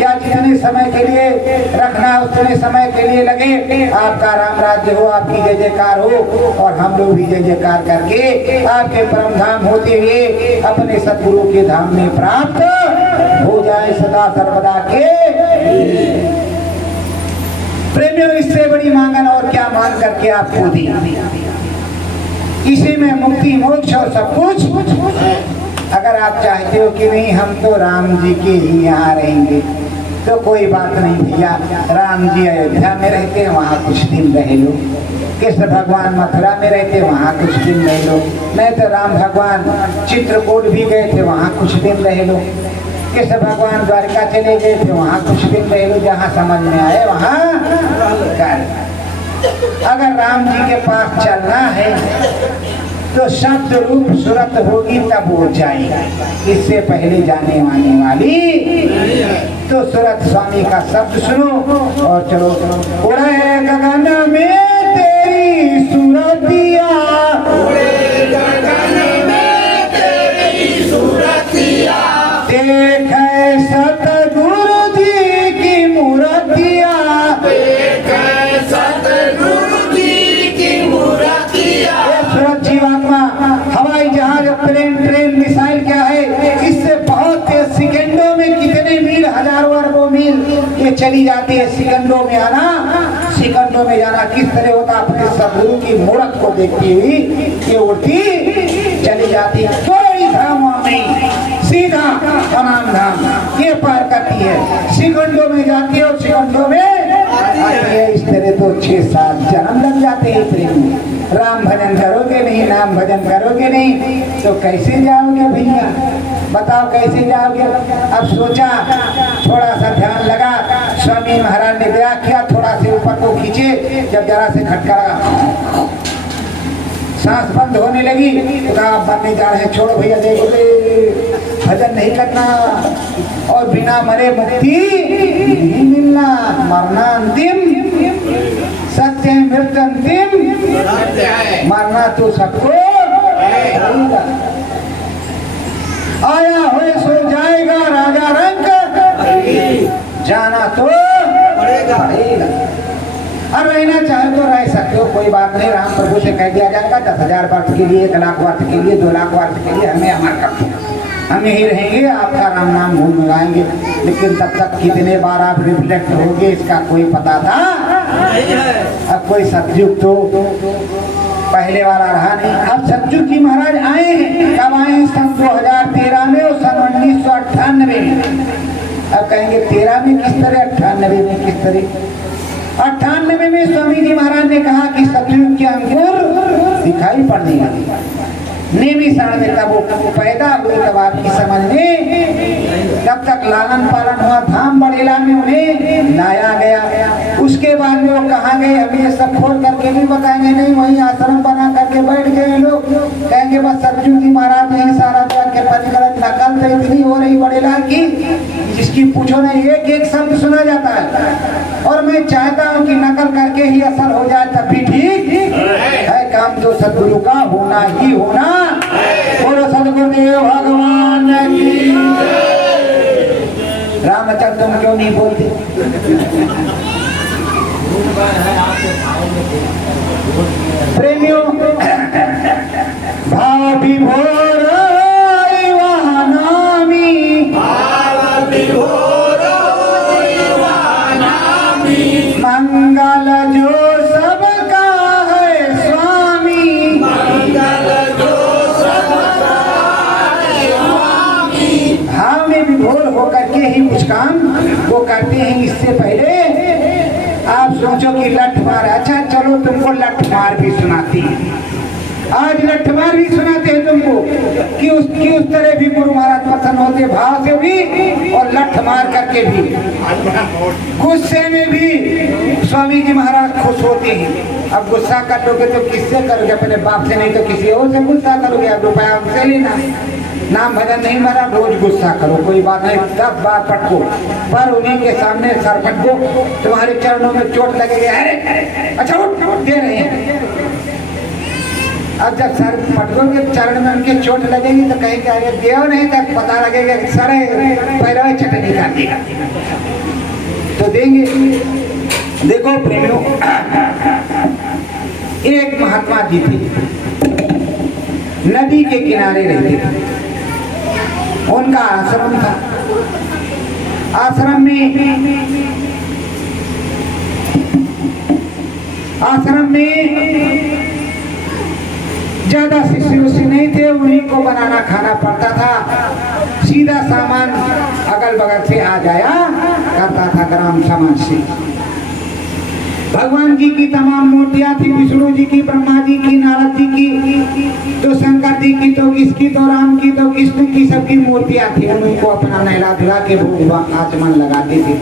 या जितने समय के लिए रखना उतने समय के लिए लगे, आपका राम राज्य हो, आपकी जय जयकार हो, और हम लोग भी जय जयकार करके आपके परम धाम होते हुए अपने सतगुरु के धाम में प्राप्त हो जाए सदा सर्वदा के। प्रेमियों, इससे बड़ी मांगन और क्या मांग करके आपको दी, इसी में मुक्ति मोक्ष और सब कुछ। अगर आप चाहते हो कि नहीं हम तो राम जी के ही यहाँ रहेंगे, तो कोई बात नहीं भैया, राम जी अयोध्या में रहते हैं, वहाँ कुछ दिन रह लो। कृष्ण भगवान मथुरा में रहते, वहाँ कुछ दिन रह लो। नहीं तो राम भगवान चित्रकूट भी गए थे, वहाँ कुछ दिन रह लो। कृष्ण भगवान द्वारका चले गए थे, वहाँ कुछ दिन रह लो। जहाँ समझ में आए वहाँ कर। अगर राम जी के पास चलना है तो शब्द रूप सूरत होगी तब वो जाएगा, इससे पहले जाने आने वाली। तो सूरत स्वामी का शब्द सुनो और चलो। उड़े गगन में तेरी सूरतिया, देखे सतगुरु जी की मूर्तिया, सूरत जीवात्मा हवाई जहाज प्लेन ट्रेन मिसाइल क्या है, इससे बहुत तेज सेकंडों में कितने मील, हजारों अरबों मील ये चली जाती है। सेकंडों में आना, सेकंडों में जाना किस तरह होता, अपने सदगुरु की मूर्त को देखती हुई ये उड़ती चली जाती है। थोड़ी धामों में सीधा तमाम धाम ये पार करती है, सेकंडों में जाती है और सेकंडों में आती है। इस तरह तो 6-7 जन्म लग जाते हैं प्रेम में। राम भजन करोगे नहीं, नाम भजन करोगे नहीं तो कैसे जाओगे भैया, बताओ कैसे जाओगे। अब सोचा थोड़ा सा ध्यान लगा, स्वामी महाराज ने विराग किया, थोड़ा से ऊपर को खींचे, जब जरा से खटका लगा, सांस बंद होने लगी तो कहा बनने जा रहे हैं, छोड़ो भैया, देखो भजन नहीं करना और बिना मरे मुक्ति नहीं मिलना, मरना अंतिम, सत्य मृत्यु अंतिम, मरना तो सबको आया हुए सो जाएगा, राजा रंग जाना तो पड़ेगा। और रहना चाहे तो रह सकते हो, कोई बात नहीं, राम प्रभु से कह दिया जाएगा 10,000 वर्ष के लिए, 1 लाख वर्ष के लिए, 2 लाख वर्ष के लिए हमें अमर कर दो, हम यही रहेंगे, आपका राम नाम घूम लगाएंगे। लेकिन तब तक कितने बार आप रिफ्लेक्ट होंगे इसका कोई पता था। अब कोई सतयुग तो पहले वाला रहा नहीं। अब सतयुग की महाराज आए हैं, कब आए हैं? सन 2013 में और सन 1998 में। अब कहेंगे 13 में किस तरह, 98 में किस तरह। 98 में स्वामी जी महाराज ने कहा कि सतयुग के अंकुर दिखाई पड़ने लगे। नेमिषारण में तब वो पैदा हुए, तब आपकी समझ में तब तक लालन पालन हुआ, धाम बड़ेला में उन्हें लाया गया। उसके बाद में वो कहाँ गए, हमें ये सब खोल करके भी बताएंगे नहीं, वहीं आश्रम बना करके बैठ गए लोग, कहेंगे बस सतयुग जी महाराज ने सारा के पंचगलत नकल तो इतनी हो रही बड़ेला की, जिसकी पूछो नहीं, एक शब्द सुना जाता है। और मैं चाहता हूँ कि नकल करके ही असर हो जाए तब भी ठीक है, काम तो सदगुरु का होना ही होना। बोलो सदगुरुदेव भगवान की। रामचंद्र तुम क्यों नहीं बोलते? प्रेमियों, भाव विभोर मंगल जो सबका है स्वामी, मंगल जो सबका है स्वामी। भाव में विभोर होकर के ही कुछ काम वो करते हैं। इससे पहले आप सोचो कि लठ मार, अच्छा चलो तुमको लठ मार भी सुनाती है, आज लठ मार भी सुनाते हैं तुमको कि उस तरह भी गुरु महाराज प्रसन्न होते, भाव से भी और लठ मार करके भी, गुस्से में भी स्वामी जी महाराज खुश होते हैं। अब गुस्सा करोगे तो किससे करोगे? अपने बाप से नहीं तो किसी और से गुस्सा करोगे। अब रुपया उनसे लेना, नाम भजन नहीं मारा, रोज गुस्सा करो, कोई बात नहीं, 10 बार पटको, पर उन्हीं के सामने सर पटको, तुम्हारे चरणों में चोट लगेगी, अरे अच्छा उठ दे रहे हैं। अब जब सर पटकोगे चरण में उनके चोट लगेगी तो कहीं कहेंगे देव नहीं, तक पता लगेगा कि सर पहले चटनी कर देगा तो देंगे। देखो प्रेमियों, एक महात्मा जी थे, नदी के किनारे रहते थे, उनका आश्रम था। आश्रम में ज्यादा शिष्य नहीं थे, उन्हीं को बनाना खाना पड़ता था। सीधा सामान अगल बगल से आ जाया करता था, ग्राम समाज से। भगवान जी की तमाम मूर्तियां थी, विष्णु जी की, ब्रह्मा जी की, नारद जी की, तो शंकर जी की, तो किसकी, तो राम की, तो कृष्ण की, सबकी मूर्तियां थी। उनको अपना नहला धुला के भोग आचमन लगाते थे।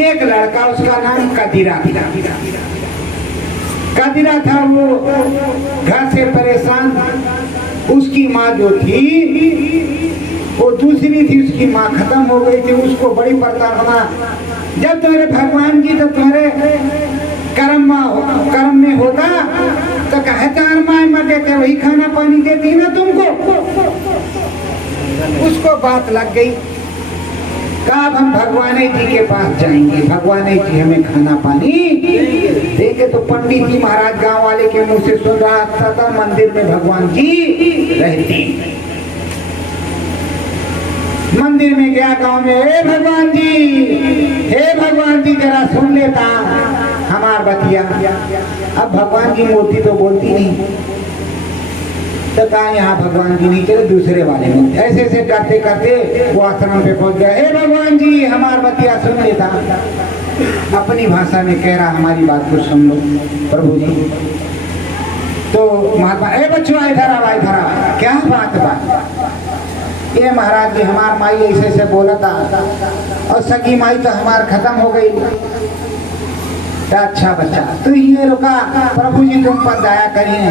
एक लड़का, उसका नाम कदीरा था। कदीरा था वो घर से परेशान, उसकी माँ जो थी वो दूसरी थी, उसकी माँ खत्म हो गई थी, उसको बड़ी प्रताड़ना। जब तुम्हारे भगवान जी तो तुम्हारे कर्म में होता तो कहे चार माए मर देते, वही खाना पानी देती ना तुमको। उसको बात लग गई, कहा अब हम भगवान जी के पास जाएंगे, भगवान जी हमें खाना पानी देंगे। तो पंडित जी महाराज गांव वाले के मुंह से सुन रहा था मंदिर में भगवान जी रहते। मंदिर में गया गांव में, हे भगवान जी जरा सुन लेता हमार बतिया। अब भगवान की मूर्ति तो बोलती नहीं, तो कहा यहाँ भगवान जी नहीं चले, दूसरे वाले में। ऐसे ऐसे करते करते वो आश्रम पे पहुंच गया। हे भगवान जी हमार बतिया सुन लेता, अपनी भाषा में कह रहा हमारी बात को सुन लो प्रभु जी। तो महात्मा, ए बच्चों इधर आओ, इधर आओ, क्या बात। ये महाराज जी हमार माई ऐसे ऐसे बोला था, और सगी माई तो हमार खत्म हो गई। अच्छा बच्चा तो ये रुका, प्रभु जी तुम पर दया करिए।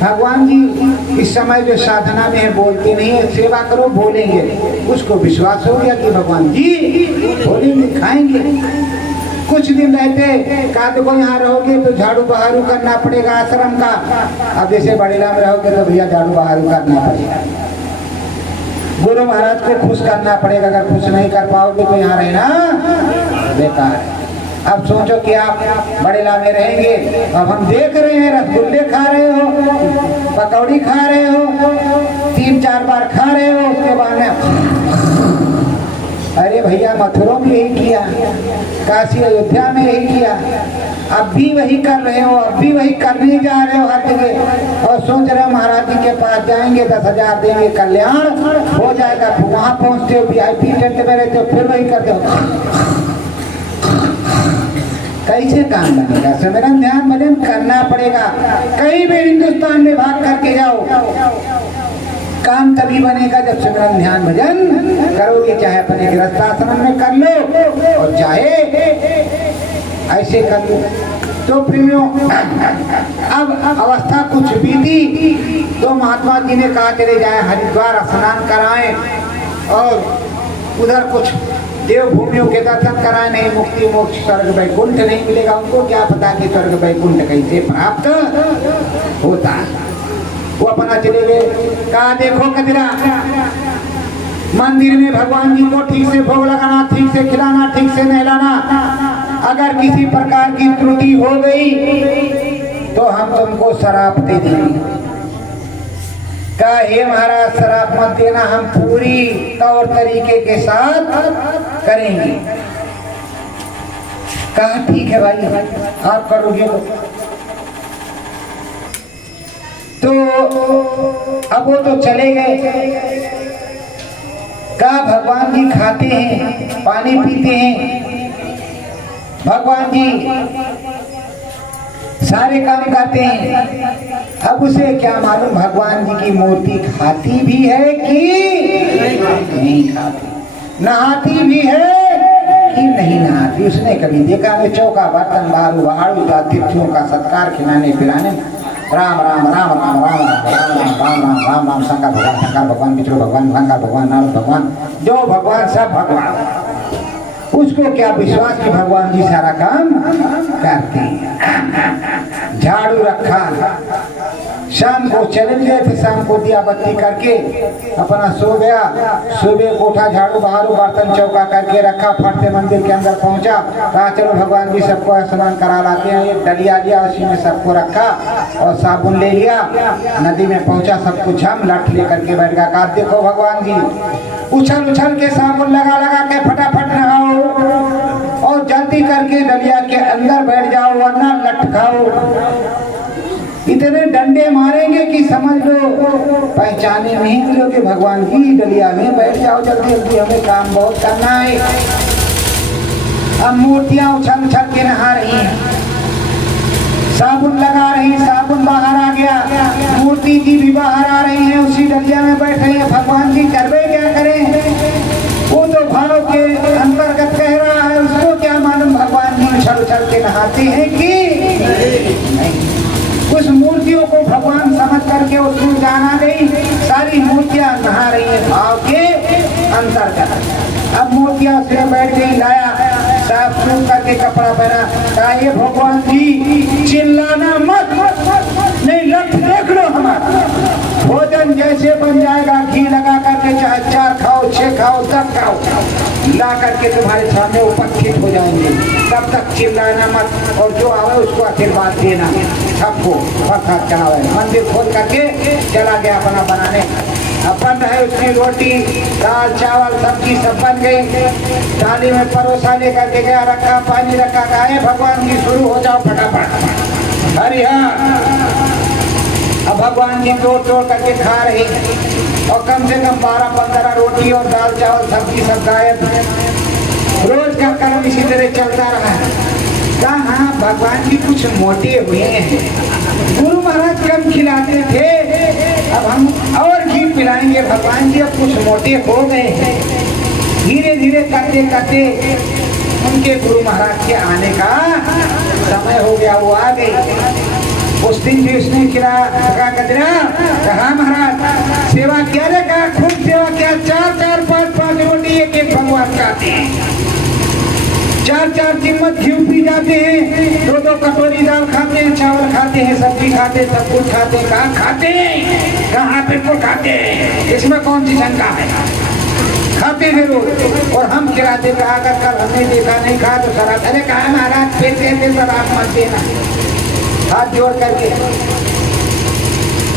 भगवान जी इस समय जो साधना में है बोलते नहीं है, सेवा करो बोलेंगे। उसको विश्वास हो गया कि भगवान जी बोलेंगे, खाएंगे। कुछ दिन रहते, कहा देखो यहाँ रहोगे तो झाड़ू बहारू करना पड़ेगा आश्रम का। अब जैसे बड़ेला में रहोगे तो भैया झाड़ू बहारू करना पड़ेगा, गुरु महाराज को खुश करना पड़ेगा। अगर खुश नहीं कर पाओगे तो यहाँ रहना बेकार है। अब सोचो कि आप बड़ेला में रहेंगे, अब हम देख रहे हैं रसगुल्ले खा रहे हो, पकौड़ी खा रहे हो, 3-4 बार खा रहे हो, उसके बाद में अरे भैया मथुरा में यही किया, काशी अयोध्या में यही किया, अब भी वही कर रहे हो, अब भी वही करने जा रहे हो हर जगह। और सोच रहे हो महाराज जी के पास जाएंगे, 10,000 देंगे, कल्याण हो जाएगा। वहां पहुंचते हो VIP टेंट में रहते हो, फिर वही करते हो। कैसे काम बनेगा? सिमरन ध्यान भजन करना पड़ेगा। कहीं भी हिंदुस्तान में भाग करके जाओ, काम तभी बनेगा जब सिमरन ध्यान भजन करोगे। चाहे अपने गृहस्थाश्रम में कर लो और चाहे ऐसे कर लो। तो प्रेमियों, अब अवस्था कुछ बीती तो महात्मा जी ने कहा चले जाए हरिद्वार स्नान कराएं और उधर कुछ देवभूमियों के दर्शन कराए। नहीं मुक्ति मोक्ष स्वर्ग वैकुंठ नहीं मिलेगा, उनको क्या पता कि स्वर्ग वैकुंठ कैसे प्राप्त होता है। वो अपना चले गए। कहा देखो कदीरा, मंदिर में भगवान जी को ठीक से भोग लगाना, ठीक से खिलाना, ठीक से नहलाना, अगर किसी प्रकार की त्रुटि हो गई तो हम तुमको शराप दे देंगे। कहा हे महाराज शराप मत देना, हम पूरी तौर तरीके के साथ करेंगे। कहा ठीक है भाई, आप करोगे तो अब वो तो चले गए। कहा भगवान जी खाते हैं, पानी पीते हैं, भगवान जी सारे काम करते हैं। अब उसे क्या मालूम भगवान जी की मूर्ति खाती भी है कि नहीं खाती, नहाती भी है कि नहीं नहाती। उसने कभी देखा नहीं। चौका बर्तन बारू बहाड़ू अतिथियों का सत्कार खिलाने पिलाने, राम राम राम राम राम राम राम राम राम राम राम शंकर भगवान विष्णु भगवान शंकर भगवान नारद भगवान, जो भगवान सब भगवान। उसको क्या विश्वास कि भगवान जी सारा काम करते हैं। झाड़ू रखा, शाम को चले गए थे, शाम को दिया बत्ती करके अपना सो गया। सुबह को उठा, झाड़ू बहारू बर्तन चौका करके रखा, फट से मंदिर के अंदर पहुंचा। कहा चलो भगवान जी सबको स्नान करा लाते हैं। एक डलिया लिया, उसी में सबको रखा और साबुन ले लिया। नदी में पहुंचा, सब कुछ हम लठ ले करके बैठ गया। कहा देखो भगवान जी, उछल उछल के साबुन लगा लगा के फटाफट नहाओ और जल्दी करके डलिया के अंदर बैठ जाओ, वरना लठ खाओ। इतने डंडे मारेंगे कि समझ लो पहचाने नहीं मिलोगे। भगवान जी डलिया में बैठ जाओ जल्दी जल्दी, हमें काम बहुत करना है। अब मूर्तियां उछल उछल के नहा रही हैं, साबुन लगा रही, साबुन बाहर आ गया, मूर्ति जी भी बाहर आ रही है, उसी डलिया में बैठे हैं। भगवान जी करवे क्या करें? वो तो भाव के अंतर्गत कह रहा है, उसको क्या मालूम भगवान जी उछल उछल के नहाते हैं कि नहीं। उस मूर्तियों को भगवान समझ करके उसमें जाना नहीं, सारी मूर्तियां नहा रही हैं भाव के अंतर्गत। अब मूर्तियां उसने बैठ गई, लाया साफ सूफ करके कपड़ा पहना, कहा ये भगवान जी चिल्लाना मत, नहीं लट देख लो हमारा भोजन जैसे बन जाएगा, घी लगा करके चाहे 4 खाओ 6 खाओ 10 खाओ, ला करके तुम्हारे सामने उपस्थित हो जाएंगे, तब तक चिल्लाना मत, और जो आवे उसको आशीर्वाद देना सबको। फर्स्ट चलावे मंदिर खोल करके चला गया अपना बनाने। अपन है उसकी रोटी दाल चावल सब्जी सब बन गई, थाली में परोसा लेकर के गया, रखा पानी रखा, कहा भगवान जी शुरू हो जाओ फटाफट। अरे हाँ, अब भगवान जी तोड़ तोड़ करके खा रहे, और कम से कम 12-15 रोटी और दाल चावल सब्जी सब गायब। रोज का कर्म इसी तरह चलता रहा। कहा भगवान जी कुछ मोटे हुए हैं, गुरु महाराज कम खिलाते थे, अब हम और घी पिलाएंगे भगवान जी, अब कुछ मोटे हो गए हैं। धीरे धीरे करते करते उनके गुरु महाराज के आने का समय हो गया, वो आ गए। उस दिन भी उसने खिलाया गजरा, कहा महाराज सेवा क्या रे, कहा खूब सेवा क्या, 4-4 5-5 रोटी एक भगवान खाते हैं, 4-4 चम्मच घी पी जाते हैं, 2-2 कटोरी दाल खाते हैं, चावल खाते हैं, सब्जी खाते हैं, सब कुछ खाते हैं। कहाँ खाते हैं, कहाँ बिल्कुल खाते हैं, इसमें कौन सी शंका है, खाते हैं लोग। और हम खिलाते, कहा अगर कल हमने देखा नहीं खा तो शराब, अरे कहा महाराज फिर कहते शराब मत देना, हाथ जोड़ करके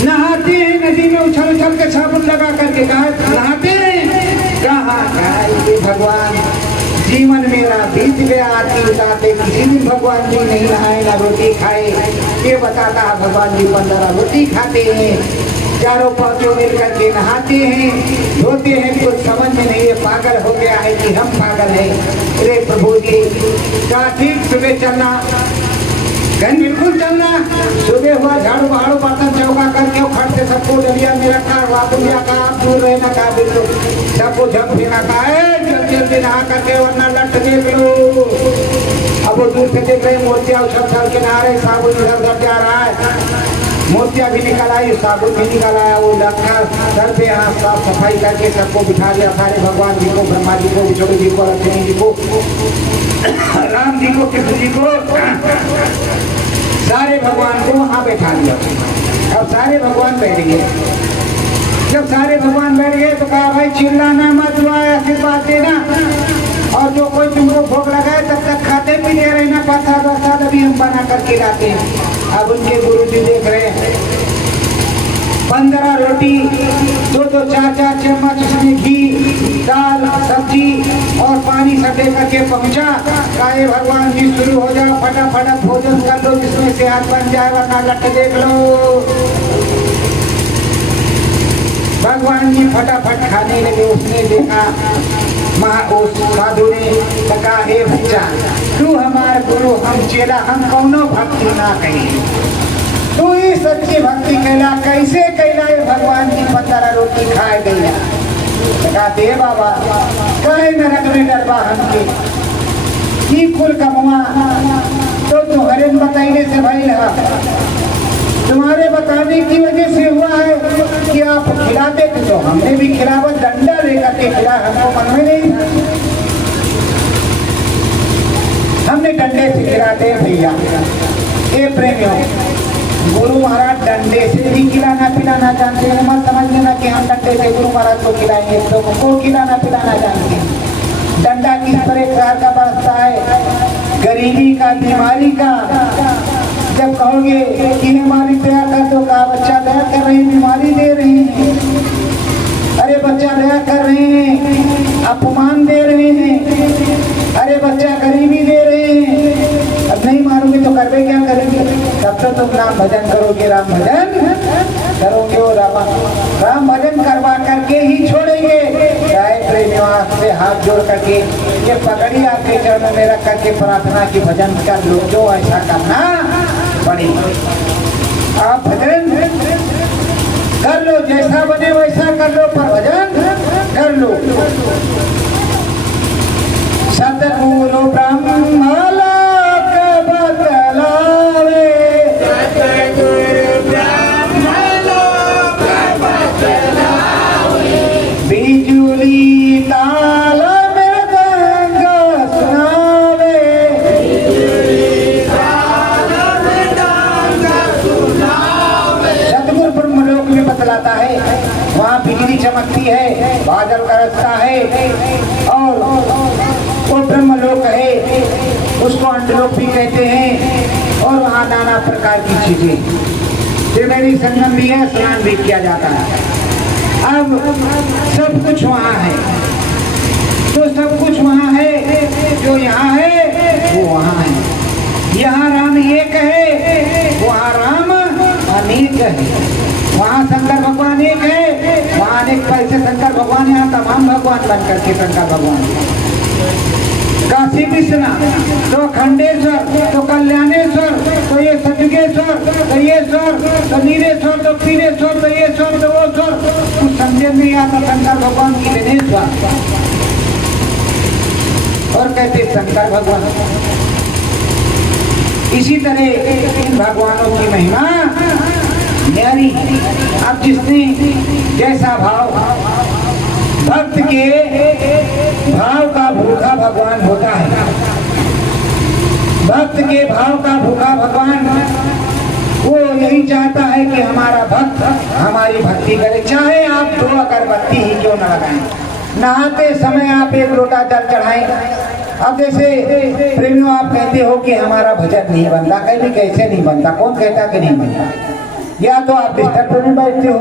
नहाते हैं, नदी में उछल उछल के साबुन लगा करके, कहा नहाते हैं, कहा भगवान जीवन मेरा बीत गया आते उतारते, किसी दिन भगवान जी नहीं नहाए ना रोटी खाए। ये बताता है भगवान जी 15 रोटी खाते हैं, चारों पांचों मिल करके नहाते हैं, धोते हैं, कुछ समझ में नहीं है पागल हो गया है कि हम पागल हैं। अरे प्रभु जी कहा ठीक, सुबह चलना, कहीं बिल्कुल चलना। सुबह हुआ, झाड़ू बहाड़ू बर्तन चौका करके खट से सबको डलिया में रखा, वापुलिया का आप दूर रहना का, बिल्कुल सबको झप देना का, जल्दी जल्दी नहा करके वरना लट देख लो। अब वो दूर से देख रहे मोतिया उछल छल के नहा रहे, साबुन इधर उधर जा रहा है, मोतिया भी निकल आई, साबुन भी निकल आया, वो लटका सर पे यहाँ साफ सफाई करके सबको बिठा दिया, सारे भगवान जी को, ब्रह्मा जी को, विष्णु जी को, लक्ष्मी जी को, राम जी को, कृष्ण जी को, सारे भगवान को वहाँ बैठा दिया। अब सारे भगवान बैठ गए। जब सारे भगवान बैठ गए तो कहा भाई चिल्लाना मत, हुआ आशीर्वाद देना, और जो कोई तुमको भोग लगाए तब तक खाते पीते रहना, प्रसाद वरसाद अभी हम बना करके लाते हैं। अब उनके गुरु जी देख रहे हैं 15 रोटी, 2-2 4-4 चम्मच उसमें घी दाल सब्जी और पानी सब लेकर के पहुंचा। काहे भगवान जी शुरू हो जाओ, फटाफट भोजन कर लो, जिसमें से हाथ बन जाए, वरना लट देख लो। भगवान जी फटाफट खाने लगे। उसने देखा उस साधु ने कहा हे बच्चा, तू हमारे गुरु, हम चेला, हम कौनो भक्ति ना कही, तू ही सच्ची भक्ति कैला, कैसे कैला ये भगवान जी 15 रोटी खाए गया। कहा दे बाबा, कहे नरक में डरबा हमके, की कुल कमुआ तो तुम्हारे बताइने से भाई रहा, तुम्हारे बताने की वजह से हुआ है कि आप खिलाते थे, तो हमने भी खिलावा, डंडा लेकर के खिला, हमको मन में नहीं, हमने डंडे से खिलाते हैं भैया। ये प्रेमियों, गुरु महाराज डंडे से भी खिलाना पिलाना जानते हैं, मत समझ लेना कि हम डंडे से गुरु महाराज को खिलाएंगे, तो उनको खिलाना पिलाना जानते हैं। डंडा किस प्रकार का बरसता है, गरीबी का, बीमारी का। जब कहोगे कि बीमारी दया कर दो, कहा बच्चा दया कर रहे हैं, बीमारी दे रहे हैं, अरे बच्चा दया कर रहे हैं, अपमान दे रहे हैं, अरे बच्चा गरीबी दे रहे हैं। अब नहीं मारोगे तो करवे क्या करेंगे, तब तो तुम राम भजन करोगे, राम भजन करोगे, और राम भजन करवा करके ही छोड़ेंगे। प्रेमियों से हाथ जोड़ करके ये पगड़ी आपके चरणों में रख करके प्रार्थना की भजन कर लो, जो ऐसा करना पड़े। आप भजन कर लो, जैसा बने वैसा कर लो, पर भजन कर लो। सतगुरु ब्रह्म लोक बतलावे, सतगुरु बादल का रास्ता है, और वो ब्रह्मलोक है, उसको अंडलोक भी कहते हैं, और वहाँ नाना प्रकार की चीजें, त्रिवेणी संगम भी है, स्नान भी किया जाता है। अब सब कुछ वहाँ है, तो सब कुछ वहाँ है, जो यहाँ है वो वहाँ है। यहाँ राम एक है, वहाँ राम अनेक है। वहाँ शंकर भगवान एक है, वहाँ अनेक पैसे शंकर भगवान, यहाँ तमाम भगवान बन करके शंकर भगवान। काशी विश्वनाथ, तो खंडेश्वर, तो कल्याणेश्वर, तो ये सतुगेश्वर, तो ये स्वर, तो नीरेश्वर, तो पीरेश्वर, तो ये स्वर, तो वो स्वर, कुछ समझ नहीं आता शंकर भगवान की दिनेश्वर, और कहते शंकर भगवान। इसी तरह इन भगवानों की महिमा न्यारी। अब जिसने जैसा भाव, भक्त के भाव का भूखा भगवान होता है, भक्त के भाव का भूखा भगवान, वो यही चाहता है कि हमारा भक्त हमारी भक्ति करे, चाहे आप 2 अगरबत्ती ही क्यों न लगाएं, नहाते समय आप 1 लोटा जल चढ़ाएं। अब जैसे प्रेमियों आप कहते हो कि हमारा भजन नहीं बनता, कहीं कैसे नहीं बनता, कौन कहता कि नहीं बनता? या तो आप डिस्टर्ब में बैठते हो,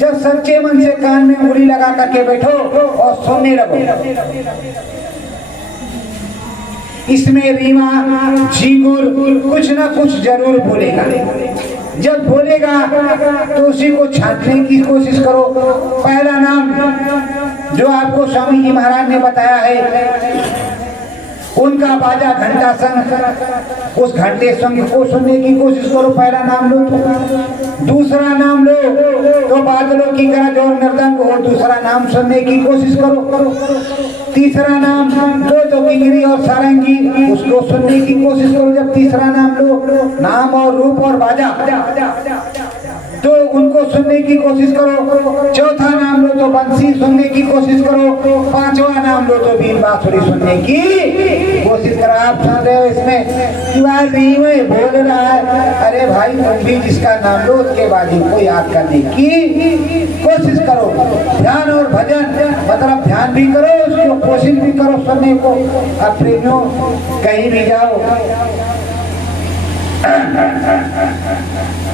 जब सच्चे मन से कान में उंगली लगा करके बैठो और सुनने लगो। इसमें रीमा झींगुर कुछ ना कुछ जरूर बोलेगा, जब बोलेगा तो उसी को छांटने की कोशिश करो। पहला नाम जो आपको स्वामी जी महाराज ने बताया है, उनका बाजा घंटा संग, उस घंटे संग को सुनने की कोशिश करो, पहला नाम लो तो। दूसरा नाम लो तो बादलों की गरज और मृदंग हो, दूसरा नाम सुनने की कोशिश करो। तीसरा नाम लो तो किंगरी और सारंगी, उसको सुनने की कोशिश करो। जब तीसरा नाम लो, नाम और रूप और बाजा, तो उनको सुनने की कोशिश करो। चौथा नाम लो तो बंसी सुनने की कोशिश करो। पांचवा नाम लो तो बीन बांसुरी सुनने की कोशिश करो। आप सुन रहे हो इसमें बात नहीं हुई, बोल रहा है, अरे भाई तुम भी जिसका नाम लो उसके बाद को याद करने की कोशिश करो। ध्यान और भजन मतलब ध्यान भी करो, उसको कोशिश भी करो सुनने को। अब प्रेमियों कहीं भी जाओ,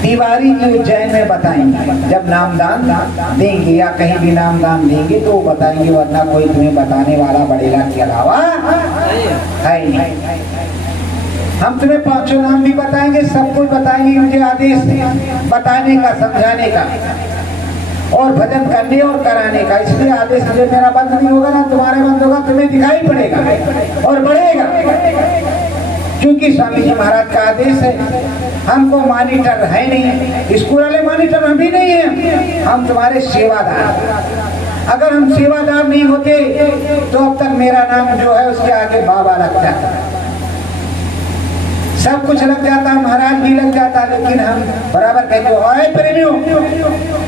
तिवारी जी उज्जैन में बताएंगे, जब नामदान देंगे या कहीं भी नामदान देंगे तो बताएंगे, वरना कोई तुम्हें बताने वाला बड़ेला के अलावा है नहीं। हम तुम्हें 5 नाम भी बताएंगे, सब कुछ बताएंगे, मुझे आदेश बताने का, समझाने का और भजन करने और कराने का। इसलिए आदेश मुझे मेरा बंद नहीं होगा ना तुम्हारे बंद होगा, तुम्हें दिखाई पड़ेगा और बढ़ेगा, क्योंकि स्वामी जी महाराज का आदेश है। हमको मॉनिटर है नहीं, स्कूल वाले मॉनिटर हम भी नहीं है, हम तुम्हारे सेवादार। अगर हम सेवादार नहीं होते तो अब तक मेरा नाम जो है उसके आगे बाबा लग जाता, सब कुछ लग जाता, महाराज भी लग जाता, लेकिन हम बराबर कहते हो प्रेमियों,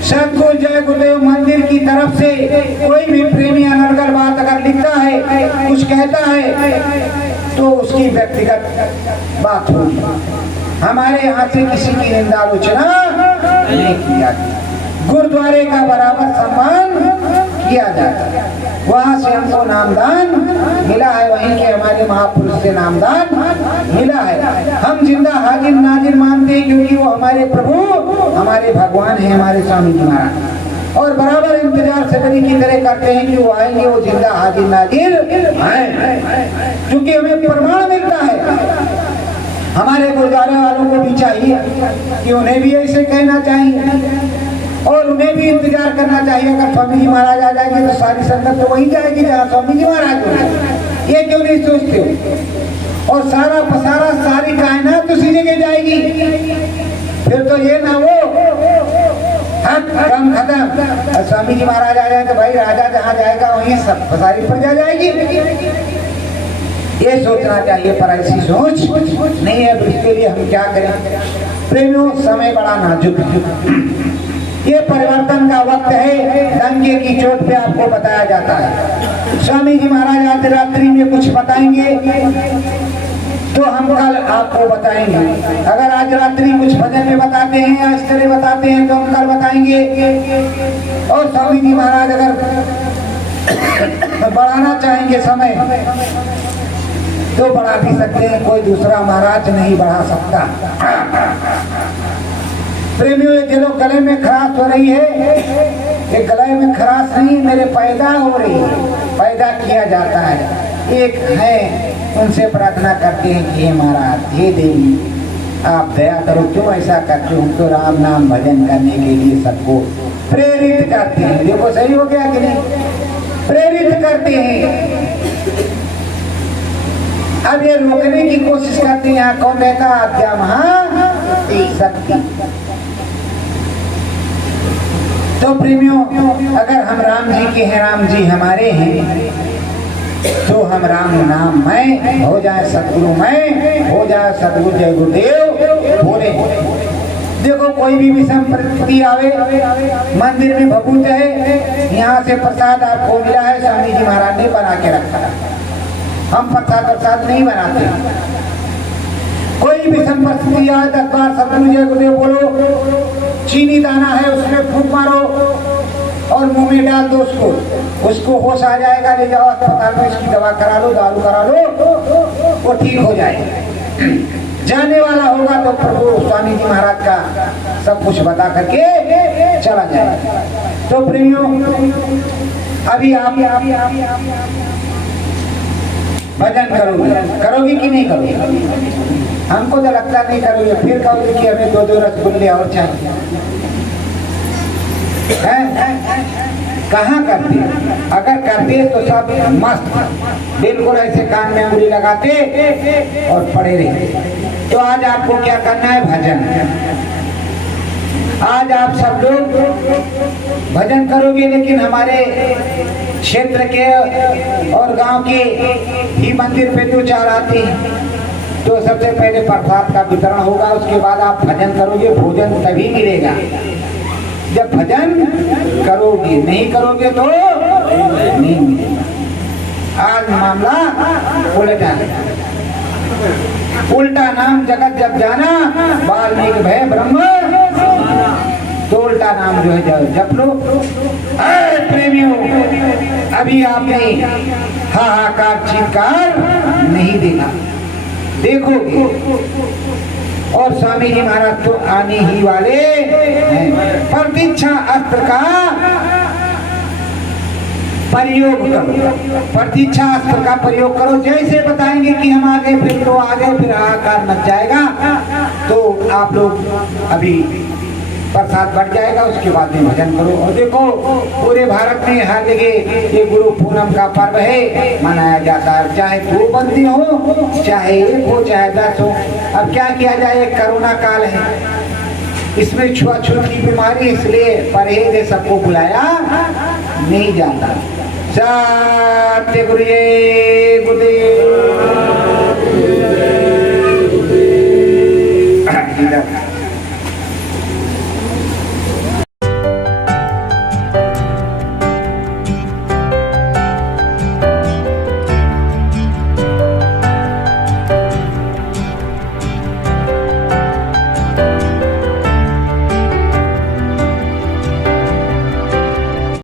सतगुरु जय गुरुदेव मंदिर की तरफ से कोई भी प्रेमी अनर्गल बात अगर लिखता है, कुछ कहता है, तो उसकी व्यक्तिगत बात होगी। हमारे यहाँ से किसी की निंदा आलोचना नहीं की जाती, गुरुद्वारे का बराबर सम्मान किया जाता है। वहाँ से हमको नामदान मिला है, वहीं के हमारे महापुरुष से नामदान मिला है। हम जिंदा हाजिर नाजिर मानते हैं, क्योंकि वो हमारे प्रभु, हमारे भगवान हैं, हमारे स्वामी जी महाराज, और बराबर इंतजार सगरी की तरह करते हैं कि वो आएंगे, वो जिंदा हाजिर नाजिर आए, क्योंकि हमें प्रमाण मिलता है। हमारे गुरुद्वारे वालों को भी चाहिए कि उन्हें भी ऐसे कहना चाहिए और उन्हें भी इंतजार करना चाहिए। अगर स्वामी जी महाराज आ जाएंगे तो सारी संगत तो वहीं जाएगी जहाँ स्वामी जी महाराज हो, ये क्यों नहीं सोचते हो? और सारा पसारा सारी कायनात उसी जगह जाएगी, फिर तो ये ना हो कम खत्म। स्वामी जी महाराज आ जाए तो भाई राजा जहाँ जाएगा वहीं सब पसारी प्रजा जाएगी, ये सोचना चाहिए, पर ऐसी सोच नहीं है। इसके लिए हम क्या करें प्रेमियों, समय बड़ा नाजुक है, ये परिवर्तन का वक्त है। दंगे की चोट पे आपको बताया जाता है। स्वामी जी महाराज आज रात्रि में कुछ बताएंगे तो हम कल आपको बताएंगे। अगर आज रात्रि कुछ भजन में बताते हैं, इस तरह बताते हैं तो हम कल बताएंगे। और स्वामी जी महाराज अगर बढ़ाना चाहेंगे समय तो बढ़ा भी सकते हैं, कोई दूसरा महाराज नहीं बढ़ा सकता। प्रेमियों, ये चलो गले में खराश हो रही है, ये गले में खराश नहीं, मेरे पैदा हो रही है, पैदा किया जाता है। एक है, उनसे प्रार्थना करते हैं कि हे महाराज, हे देवी, आप दया करो, क्यों ऐसा करते हो? हम तो राम नाम भजन करने के लिए सबको प्रेरित करते हैं। देखो सही हो गया कि नहीं? प्रेरित करते हैं। अब ये रोकने की कोशिश करते हैं, यहाँ कौन रहता? आद्या महाशक्ति। तो प्रेमियों, अगर हम राम जी के हैं, राम जी हमारे हैं, तो हम राम नाम में हो जाए, सतगुरु में हो जाए, सतगुरु जय गुरुदेव बोले। देखो कोई भी विषम परिस्थिति आवे, मंदिर में भभूत है, यहाँ से प्रसाद आपको मिला है, स्वामी जी महाराज ने बना के रखा है, हम प्रसाद नहीं बनाते। कोई विषम परिस्थिति आए, 10 बार सतगुरु जय गुरुदेव बोलो, चीनी दाना है उसमें फूंक मारो और मुंह में डाल दो उसको होश आ जाएगा, ले जाओ अस्पताल में, इसकी दवा करा लो, दारू करा लो, वो ठीक हो जाएगा। जाने वाला होगा तो प्रभु स्वामी जी महाराज का सब कुछ बता करके चला जाएगा। तो प्रेमियों, अभी आप भजन करोगी कि नहीं करोगी? हमको तो लगता नहीं करोगे, फिर कहोगे कि हमें 2 रसगुल्ले और चाहिए। कहाँ करते? अगर करते तो सब मस्त बिल्कुल ऐसे कान में उंगली लगाते और पड़े रहते। तो आज आपको क्या करना है? भजन। आज आप सब लोग भजन करोगे, लेकिन हमारे क्षेत्र के और गांव के ही मंदिर पे 2-4 आते हैं, तो सबसे पहले प्रसाद का वितरण होगा, उसके बाद आप भजन करोगे, भोजन तभी मिलेगा जब भजन करोगे, नहीं करोगे तो नहीं मिलेगा। आज मामला उल्टा है, उल्टा नाम जगत जब जाना, वाल्मीकि भय ब्रह्म, तो उल्टा नाम जो है जप लो। प्रेमियों, अभी आपने हाहाकार चीत्कार नहीं देना, देखोगे। और स्वामी जी महाराज तो आने ही वाले हैं। प्रतीक्षा अस्त्र का प्रयोग करो, प्रतीक्षा अस्त्र का प्रयोग करो। जैसे बताएंगे कि हम आगे, फिर तो आगे, फिर हाहाकार मच जाएगा, तो आप लोग अभी प्रसाद बढ़ जाएगा, उसके बाद में भजन करो। और देखो, पूरे भारत में हर जगह ये गुरु पूनम का पर्व है, मनाया जाता है, चाहे 2 बंदी हो, चाहे 1 हो, चाहे 10 हो। अब क्या किया जाए, एक कोरोना काल है, इसमें छुआछूत की बीमारी, इसलिए परहेज है, सबको बुलाया नहीं जाता। सत्य गुरु जी।